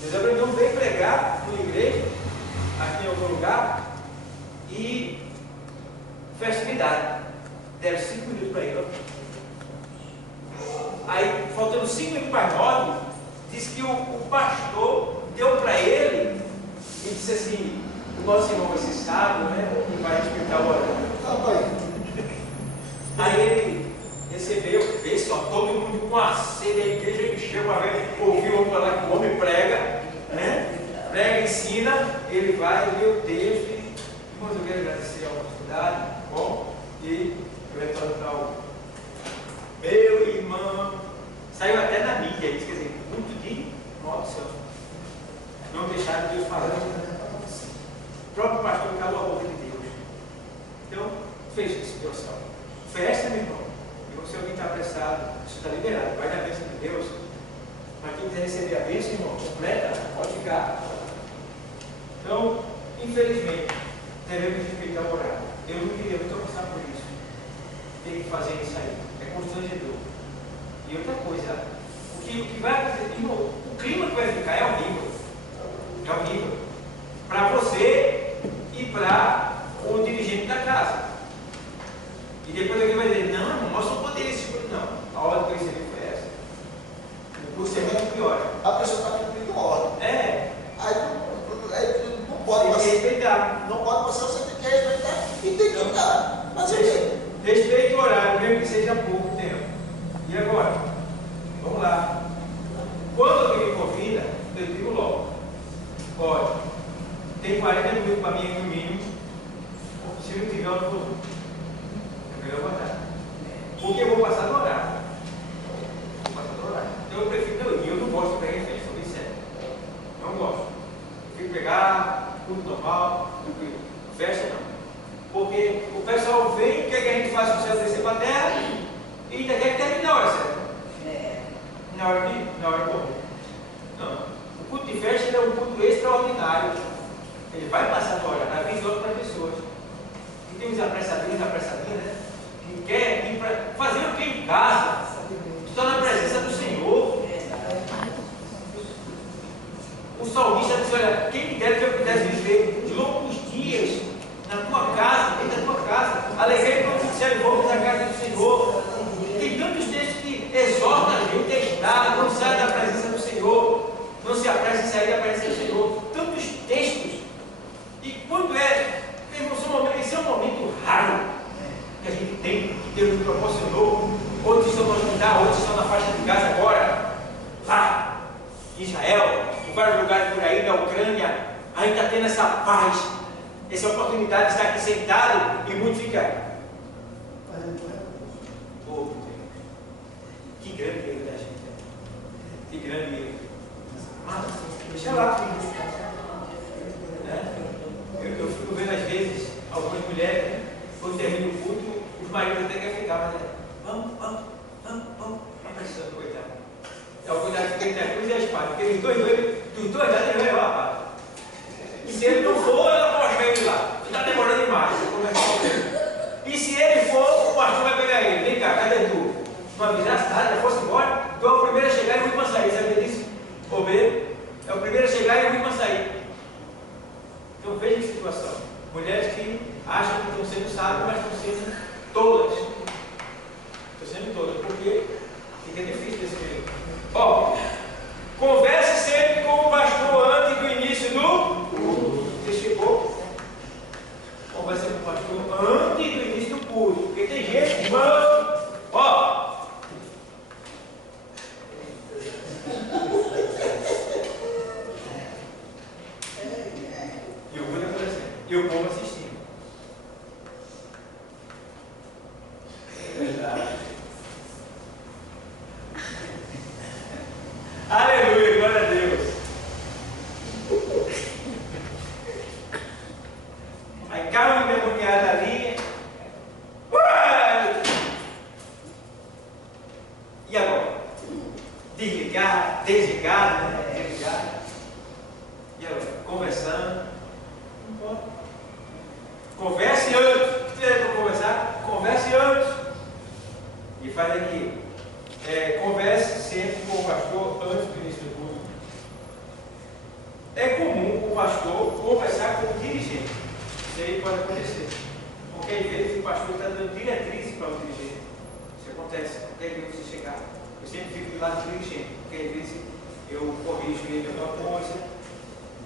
José Brandão veio pregar na igreja, aqui em algum lugar, e festividade. Deram 5 minutos para ele. Aí, faltando 5 minutos para 9, disse que o pastor deu para ele e disse assim: o nosso irmão vai ser sábio, né? E vai explicar o horário. Aí ele recebeu, vê só, todo mundo com a sede, a igreja encheu para ver, ouviu o homem falar que o homem prega, né? Prega, ensina, ele vai, lê o texto, e depois eu quero agradecer a oportunidade, bom, e eu retorno para o meu irmão. Saiu até na mídia isso, quer dizer, muito de maldição. Não deixaram Deus falar. O próprio pastor calou a boca de Deus. Então, fez essa situação. Festa, meu irmão. E se alguém está apressado, isso está liberado. Vai na bênção de Deus. Mas quem quiser receber a bênção, irmão, completa, pode ficar. Então, infelizmente, devemos respeitar o horário. Eu não queria muito passar por isso. Tem que fazer isso aí. É constrangedor. E outra coisa, o que vai acontecer, irmão, o clima que vai ficar é horrível. É horrível. Para você e para o dirigente da casa. E depois alguém vai dizer: não, irmão, nós não podemos esse curso. Não, a hora que eu recebi foi essa. O curso é muito pior. A pessoa está cumprindo a ordem. É. Aí não pode Tem que passar. respeitar. Não pode passar, você tem que respeitar e tem que dar. Mas Respeite o horário, mesmo que seja pouco tempo. E agora? Vamos lá. Quando alguém me convida, eu digo logo: pode. Tem 40 minutos para mim no mínimo. Se não tiver, eu não vou. É melhor botar. Porque eu vou passar do horário. Vou passar do horário. Então eu prefiro não ir. Eu não gosto de pegar em festa, sou bem sério. Não gosto. Eu prefiro pegar tudo normal, tranquilo. Festa não. Porque o pessoal vem, quer que a gente faça o céu descer para a terra e ainda quer que termine na hora certa. Na hora de morrer. Não. O culto de festa é um culto extraordinário. Ele vai passar do horário, avisa outras pessoas. E tem uns apressadinhos, né? Que quer ir para fazer o que em casa? Estou na presença assim, olha, quem me dera que eu pudesse viver longos dias na tua casa, dentro da tua casa, alegrei quando disseram, vamos na casa do Senhor. Tem tantos textos que exortam a gente a estar, não sai da presença do Senhor, não se apresse em sair da presença do Senhor. Tantos textos. E quando meu irmão, esse é um momento raro que a gente tem, que Deus nos proporcionou. Outros estão no hospital, outros estão na faixa de Gaza agora, lá em Israel, em vários lugares por aí, na Ucrânia. A gente está tendo essa paz, essa oportunidade de estar aqui sentado e muito ficar. Oh, que grande erro da gente. Que grande erro. Deixa lá. Eu fico vendo às vezes algumas mulheres, quando termina o culto, os maridos até querem ficar, mas vamos, pensando, coitado. É o cuidado que tem a cruz e a espada, porque dos dois lados ele vai levar. E se ele não for, ela pode ele lá. Está demorando demais. E se ele for, o pastor vai pegar ele. Vem cá, cadê tu? Não avisasse nada, já fosse embora. Tu é o primeiro a chegar e o último a sair. Sabia disso? Obê? É o primeiro a chegar e o último a sair. Então veja que situação. Mulheres que acham que estão sendo sábias, mas estão sendo tolas. Estão sendo tolas. Porque fica difícil desse jeito. Ó, converse sempre com o pastor antes do início do culto. Você chegou? Converse com o pastor antes do início do culto. Porque tem gente, irmão, ó. E o culto é por exemplo. E o povo assistindo. É verdade. Aleluia, glória a Deus. Aí calma endemoniada ali. E agora? Desligar, desligar, né? Desligar. E agora? Conversando. Converse antes. O que você tem para conversar? Converse antes. E faz aqui. Converse sempre com o pastor antes do início do culto. É comum o pastor conversar com o dirigente. Isso aí pode acontecer. Porque às vezes o pastor está dando diretrizes para o dirigente. Isso acontece. Qualquer dia que você chegar, eu sempre fico do lado do dirigente. Porque às vezes eu corrijo ele de alguma coisa,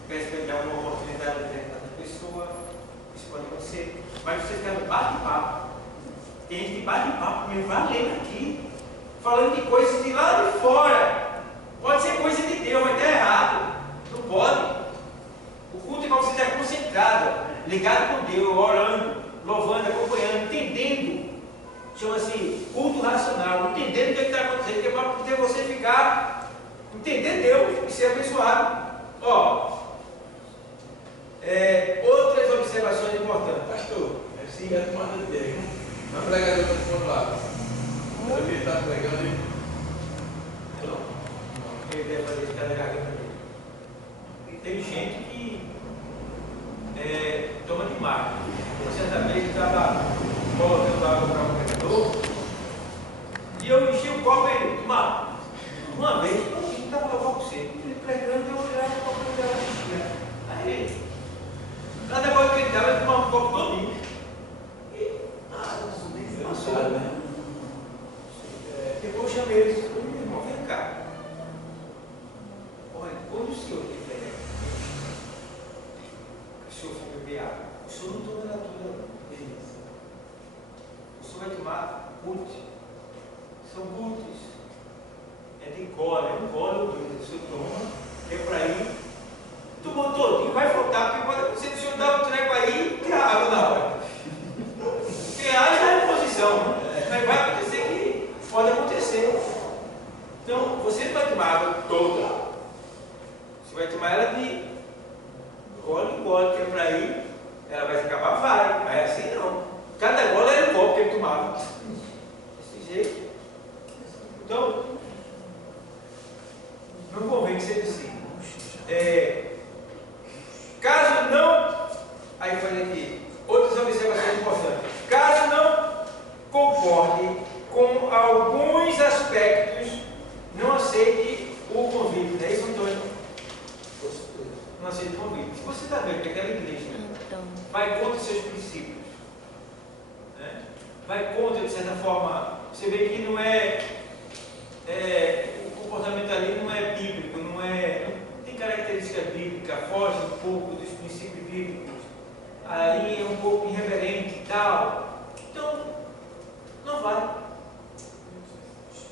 peço para ele dar uma oportunidade a determinada pessoa. Isso pode acontecer. Mas você fica no bate-papo. Tem gente que bate-papo mesmo, valendo aqui. Falando de coisas de lá de fora. Pode ser coisa de Deus, mas está errado. Não pode. O culto é para você estar concentrado, ligado com Deus, orando, louvando, acompanhando, entendendo. Chama-se culto racional, entendendo o que está acontecendo, que é para poder você ficar, entender Deus e ser abençoado. Outras observações importantes. Pastor, Siga a tomada dele. Uma pregadora do outro lado. Ele está pregando e. não. Ele deve fazer isso cada garganta dele. E tem gente que toma demais. Certa vez eu estava colocando água para um pregador e eu enchi o copo e ele, uma vez, eu estava com o você. Ele pregando, eu olhava o copo dela enchia. Aí, cada coisa que ele dava, ele tomava um copo todinho. Passou, né? Depois eu chamei ele e disse, meu irmão, vem cá. Olha, quando o senhor tiver, o senhor for beber água, o senhor não toma na tua beleza. O senhor vai tomar gutes. São gutes. É de gole, é um gole ou dois. O senhor toma, é para ir. Tomou todinho, vai faltar, porque pode acontecer que o senhor dá um treco aí e a água na hora. Porque a água já é posição, mas vai acontecer que pode acontecer. Então, você não vai tomar água toda. Você vai tomar ela de gole em gole, que é para ir, ela vai se acabar, vai. Mas assim não. Cada gole era um copo que ele tomava. Desse jeito. Então, não convém que seja assim. Caso não, aí falei aqui, outras observações importantes. Caso não concorde com alguns aspectos, não aceite o convite. É isso, Antônio? Não aceite vai contra os seus princípios, né? Vai contra, de certa forma, você vê que não o comportamento ali não é bíblico, não tem características bíblicas, foge um pouco dos princípios bíblicos, aí é um pouco irreverente e tal, então não vai.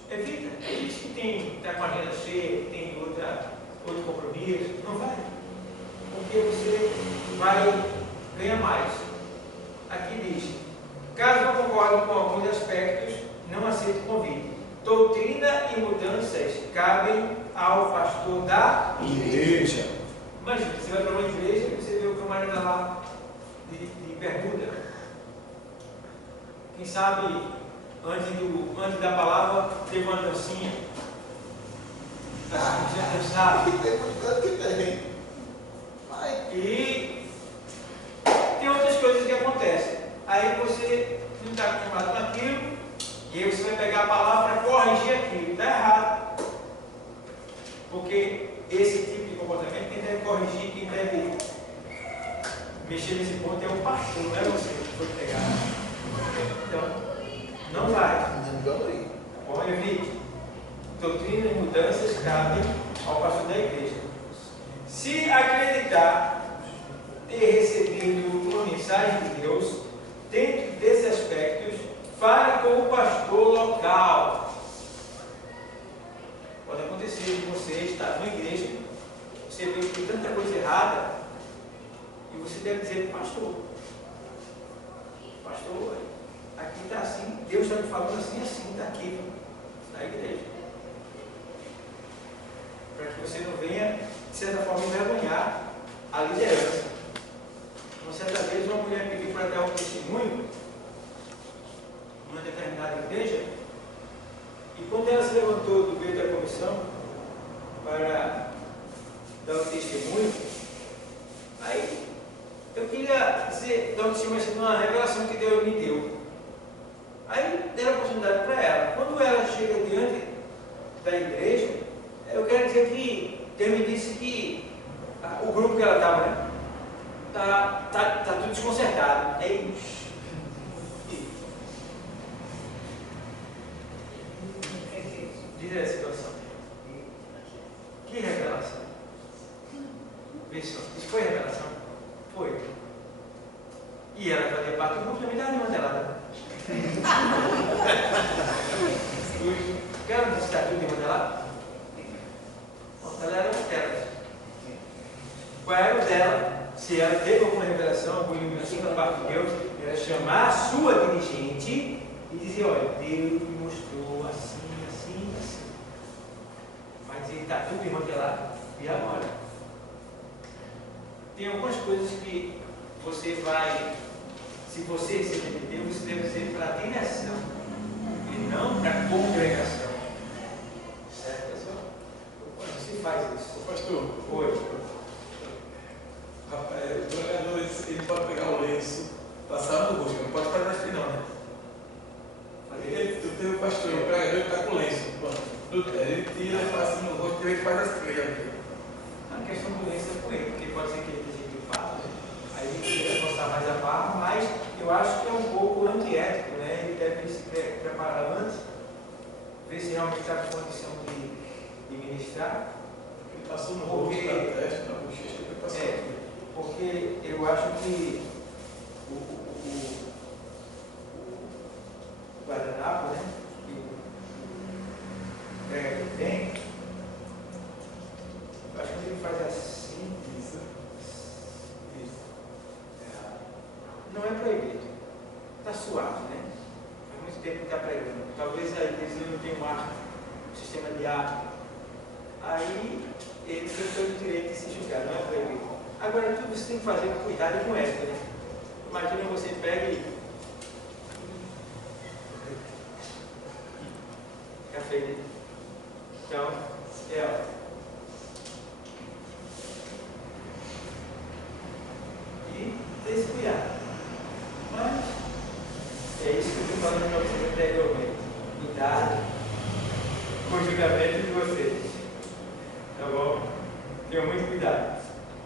Evita. A gente que está com a agenda cheia, que tem outro compromisso, não vai. Porque você vai ganhar mais. Aqui diz: caso não concorde com alguns aspectos, não aceite o convite. Doutrina e mudanças cabem ao pastor da igreja. Imagina, você vai para uma igreja e você vê o camarada lá de bermuda. Quem sabe, antes da palavra, teve uma dancinha. Já dançava. E tem outras coisas que acontecem. Aí você não está acostumado com aquilo, e aí você vai pegar a palavra para corrigir aquilo. Está errado. Porque esse tipo de comportamento, quem deve corrigir, quem deve mexer nesse ponto é o pastor, não é você que foi pegar. Então, não vai. Bom, evite. Doutrina e mudanças cabem ao pastor da igreja. Se acreditar ter recebido uma mensagem de Deus, dentro desses aspectos, fale com o pastor local. Pode acontecer de você estar numa igreja, você vê que tem tanta coisa errada, e você deve dizer para o pastor: pastor, aqui está assim, Deus está me falando assim, está aqui, na igreja. Para que você não venha, de certa forma, envergonhar a liderança. Uma certa vez, uma mulher pediu para dar um testemunho numa determinada igreja, e quando ela se levantou do meio da comissão para dar um testemunho, aí eu queria dar um testemunho de uma revelação que Deus me deu. Aí deram a oportunidade para ela. Quando ela chega diante da igreja, eu quero dizer que Deus me disse que o grupo que ela estava, né, tá tudo desconcertado. Aí, diz a situação. Que revelação? Isso foi revelação? Foi. E ela fazia parte do grupo, não me dá nenhuma delada. Quero estar tudo de delada? Ela era uma delas. Qual era o dela? Se ela teve alguma revelação, alguma iluminação da parte de Deus, era chamar a sua dirigente e dizer: olha, Deus me mostrou assim, assim, assim. Mas ele está tudo desmantelado. E agora? Tem algumas coisas que você vai, se você receber de Deus, você deve ser para a direção e não para a congregação. Certo, pessoal? Você faz isso. Pastor, Oi. Rapaz, o pregador ele pode pegar o lenço, passar no rosto, não pode fazer assim não, né? Tu tem o pastor, o pregador está com o lenço, ele tira, passa no rosto e ele faz assim. A questão do lenço é com ele, porque pode ser que ele esteja gripado, né? Aí a gente queria mostrar mais a barra, mas eu acho que é um pouco antiético, né? Ele deve se preparar antes, ver se realmente está com condição de ministrar. Ele passou no rosto, na testa, na bochecha, ele passou aqui. Porque eu acho que o guardanapo, né, que o pregador tem, eu acho que ele faz assim. Isso. Não é proibido. Está suave, né? Há muito tempo que está pregando. Talvez a igreja não tenha um sistema de ar. Aí ele tem todo o direito de se julgar, não é proibido. Agora, tudo isso tem que fazer com cuidado e com ética, né? Imagina você pega e café, né? Então, ó. E ter esse cuidado. Mas é isso que eu estou falando para vocês anteriormente. Cuidado com o julgamento de vocês. Tá bom? Tenham muito cuidado.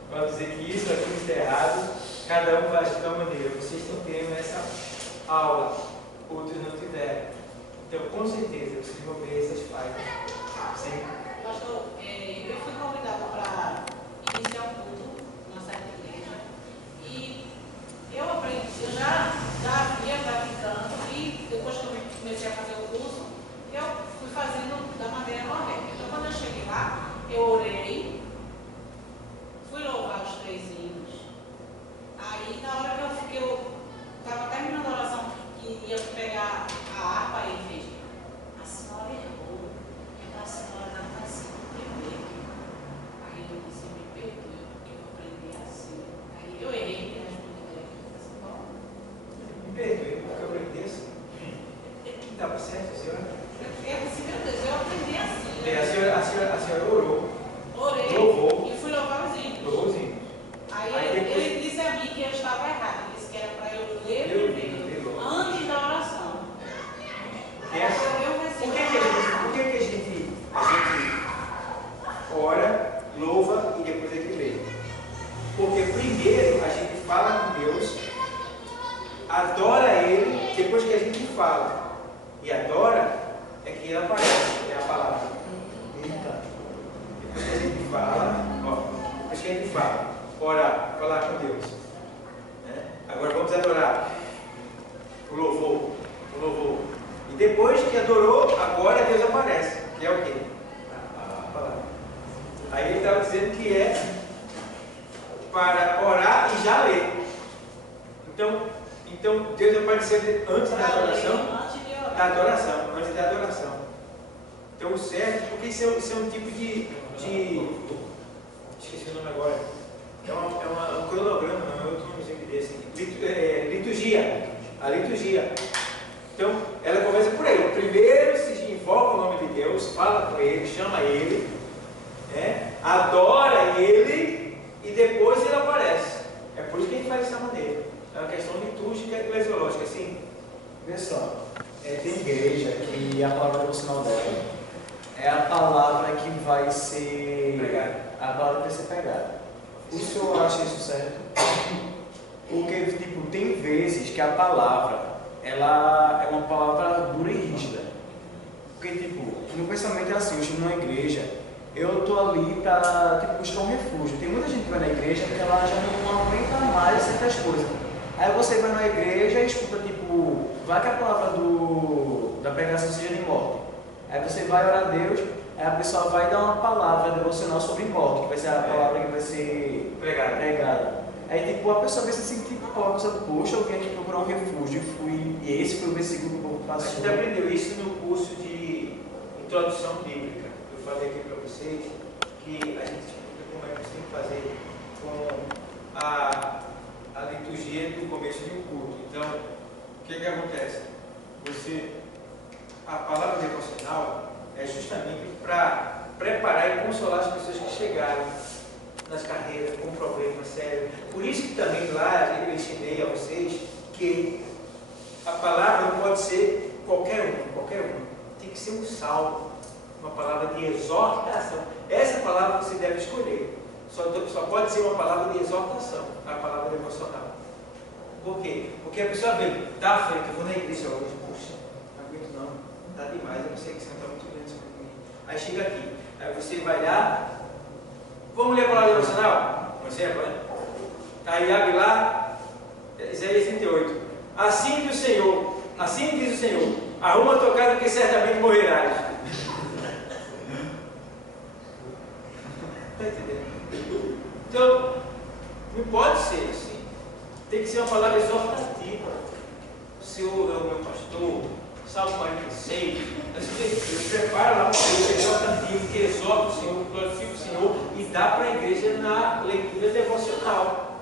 Para dizer que isso aqui está errado, Cada um faz de uma maneira. Vocês estão tendo essa aula, outros não tiveram. Então, com certeza, vocês vão ver essas falhas. Sim. Pastor, eu fui convidada para iniciar um culto numa certa igreja e eu aprendi, eu já vinha praticando e depois que eu comecei a fazer o curso, eu fui fazendo da maneira correta. Então, quando eu cheguei lá, eu orei, fui louvar os 3 hinos. Aí, na hora que eu estava terminando a oração, que ia pegar a harpa, ele fez: a senhora errou, é para a senhora dar para si primeiro. Aí eu disse: me perdoe, porque eu aprendi assim. Aí eu errei e respondi para ele: bom, Me perdoe, porque eu aprendi assim. Estava certo, senhora? eu disse: meu Deus, eu aprendi assim. A senhora orou. Orei Louvou. e fui louvar os hinos. Louvou os hinos. Aí depois- ele disse a mim que eu estava errado. Ele disse que era para eu ler primeiro, antes da oração. É assim. Por que a gente ora, louva e depois é que lê? Porque primeiro a gente fala com Deus, adora Ele, depois que a gente fala e adora, é que Ele aparece, é a palavra. Então, depois que a gente fala, depois que a gente fala, orar, falar com Deus. Né? Agora vamos adorar. O louvor. E depois que adorou, agora Deus aparece. Que é o quê? A palavra. Aí ele estava dizendo que é para orar e já ler. Então Deus apareceu antes da adoração. Antes da adoração. Então o certo, porque isso é um tipo de esqueci o nome agora. É um cronograma, não é outro nome desse. Liturgia. A liturgia. Então, ela começa por aí. Primeiro se invoca o nome de Deus, fala com Ele, chama Ele, adora Ele e depois Ele aparece. É por isso que a gente faz dessa maneira. É uma questão litúrgica e eclesiológica, assim. Vê só, tem igreja que a palavra devocional dela é a palavra que vai ser Pregada. A palavra que vai ser pregada. O senhor acha isso certo? Porque, tipo, tem vezes que a palavra ela é uma palavra dura e rígida. Porque, tipo, meu pensamento é assim: eu chego numa igreja, eu tô ali para, tipo, buscar um refúgio. Tem muita gente que vai na igreja porque ela já não aguenta mais certas coisas. Aí você vai na igreja e escuta, tipo, vai que a palavra da pregação seja de morte. Aí você vai orar a Deus, aí a pessoa vai dar uma palavra devocional sobre morte, que vai ser a palavra que vai ser pregada. Aí, tipo, a pessoa vai se sentir poxa, eu vim aqui procurar um refúgio e esse foi o versículo que o povo A passou. gente aprendeu isso no curso de introdução bíblica. Eu falei aqui para vocês que a gente explica como é que você tem que fazer com a liturgia do começo de um culto. Então, o que acontece? A palavra devocional é justamente para preparar e consolar as pessoas que chegaram nas carreiras com problemas sérios. Por isso que também lá eu ensinei a vocês que a palavra não pode ser qualquer um. Tem que ser um salmo, uma palavra de exortação. Essa palavra você deve escolher. Só pode ser uma palavra de exortação, a palavra devocional. Por quê? Porque a pessoa vem, tá aflito, eu vou na igreja hoje, puxa, não aguento não, tá demais, eu não sei que você não está muito grande sobre mim. Aí chega aqui, aí você vai lá, vamos ler a palavra devocional? Um exemplo, né? Aí abre lá, Isaías 38. Assim diz o Senhor, arruma a tua casa que certamente morrerás. Está entendendo? Então, não pode ser assim. Tem que ser uma palavra exortativa. O Senhor é o meu pastor, Salmo 46. Eu preparo lá uma palavra exortativa que exorta o Senhor, glorifica o Senhor e dá para a igreja na leitura devocional.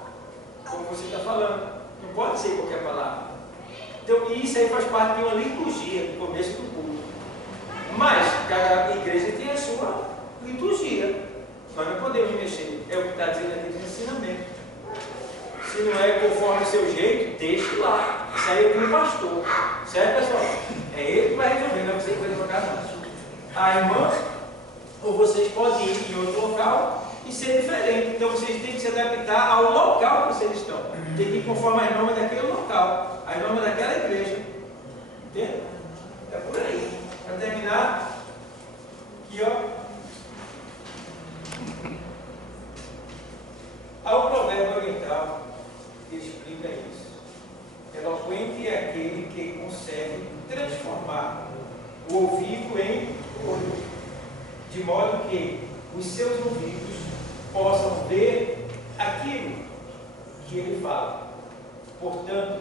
Como você está falando. Não pode ser qualquer palavra. Então, isso aí faz parte de uma liturgia no começo do culto. Mas cada igreja tem a sua liturgia. Nós não podemos mexer. É o que está dizendo aqui no ensinamento. Se não é conforme o seu jeito, deixe lá. Isso aí é com o pastor. Certo, pessoal? É ele que vai resolver, não é você que vai colocar não. A irmã, ou vocês podem ir em outro local e ser diferente. Então vocês têm que se adaptar ao local que vocês estão. Tem que ir conforme as normas daquele local, as normas daquela igreja. Entende? É por aí. Para terminar, aqui ó. Há um provérbio oriental que explica isso. Eloquente é aquele que consegue transformar o ouvido em olho, de modo que os seus ouvidos possam ver aquilo que ele fala. Portanto,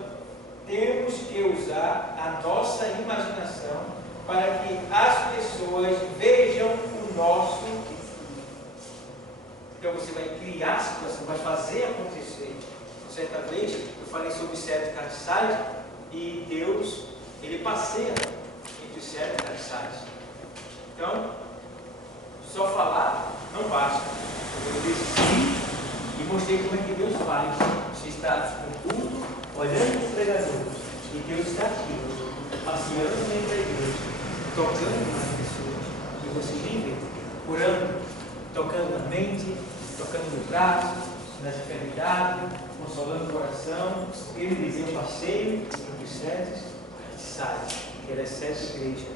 temos que usar a nossa imaginação para que as pessoas vejam o nosso. Então você vai criar a situação, vai fazer acontecer. Certa vez eu falei sobre 7 castiçais e Deus, ele passeia entre os 7 castiçais. Então, só falar não basta. Eu desci e mostrei como é que Deus faz. Você está no culto, olhando para o pregador, e Deus está aqui, passeando no meio da igreja, tocando nas pessoas, e você nem vê, curando, tocando na mente, tocando no braço, nas enfermidades, consolando o coração. Ele dizia um passeio entre os 7 castiçais, que era 7 igrejas.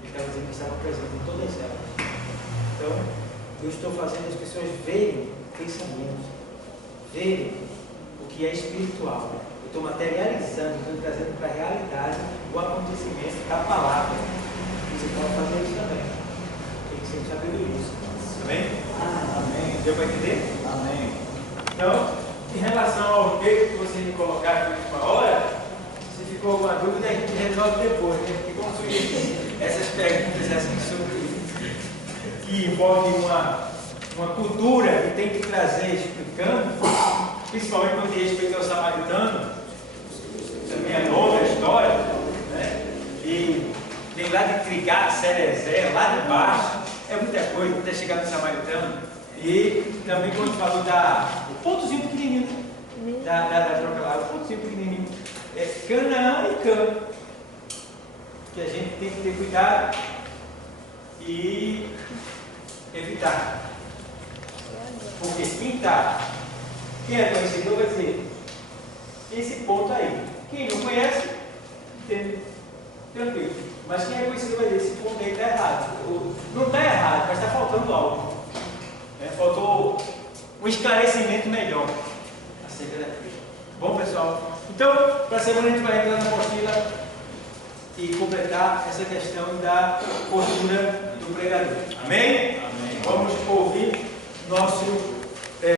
Ele estava dizendo que estava presente em todas elas. Então, eu estou fazendo as pessoas verem pensamentos, verem o que é espiritual. Eu estou materializando, estou trazendo para a realidade o acontecimento da palavra. Você pode fazer isso também. Tem que ser sabedoria. Amém? Amém. Deu para entender? Amém. Então, em relação ao texto que você me colocar aqui na hora, se ficou alguma dúvida, a gente resolve depois, né? Porque como foi essas perguntas assim sobre que envolve uma cultura que tem que trazer explicando, principalmente quando diz respeito ao samaritano, também é longa a história, né? E vem lá de Trigá, Cerezé, lá de baixo, é muita coisa até chegar no samaritano. E também quando falou do pontozinho pequenininho, da troca lá, o pontozinho pequenininho, é Canaã e Cã, que a gente tem que ter cuidado e evitar. Porque quem é conhecedor vai dizer, esse ponto aí. Quem não conhece, entende? Tranquilo. Mas quem é conhecido vai dizer, esse ponto aí está errado. Não está errado, mas está faltando algo. Faltou um esclarecimento melhor acerca daquilo. Bom, pessoal? Então, para a semana a gente vai entrar na apostila e completar essa questão da postura do pregador. Amém? Amém. Vamos ouvir nosso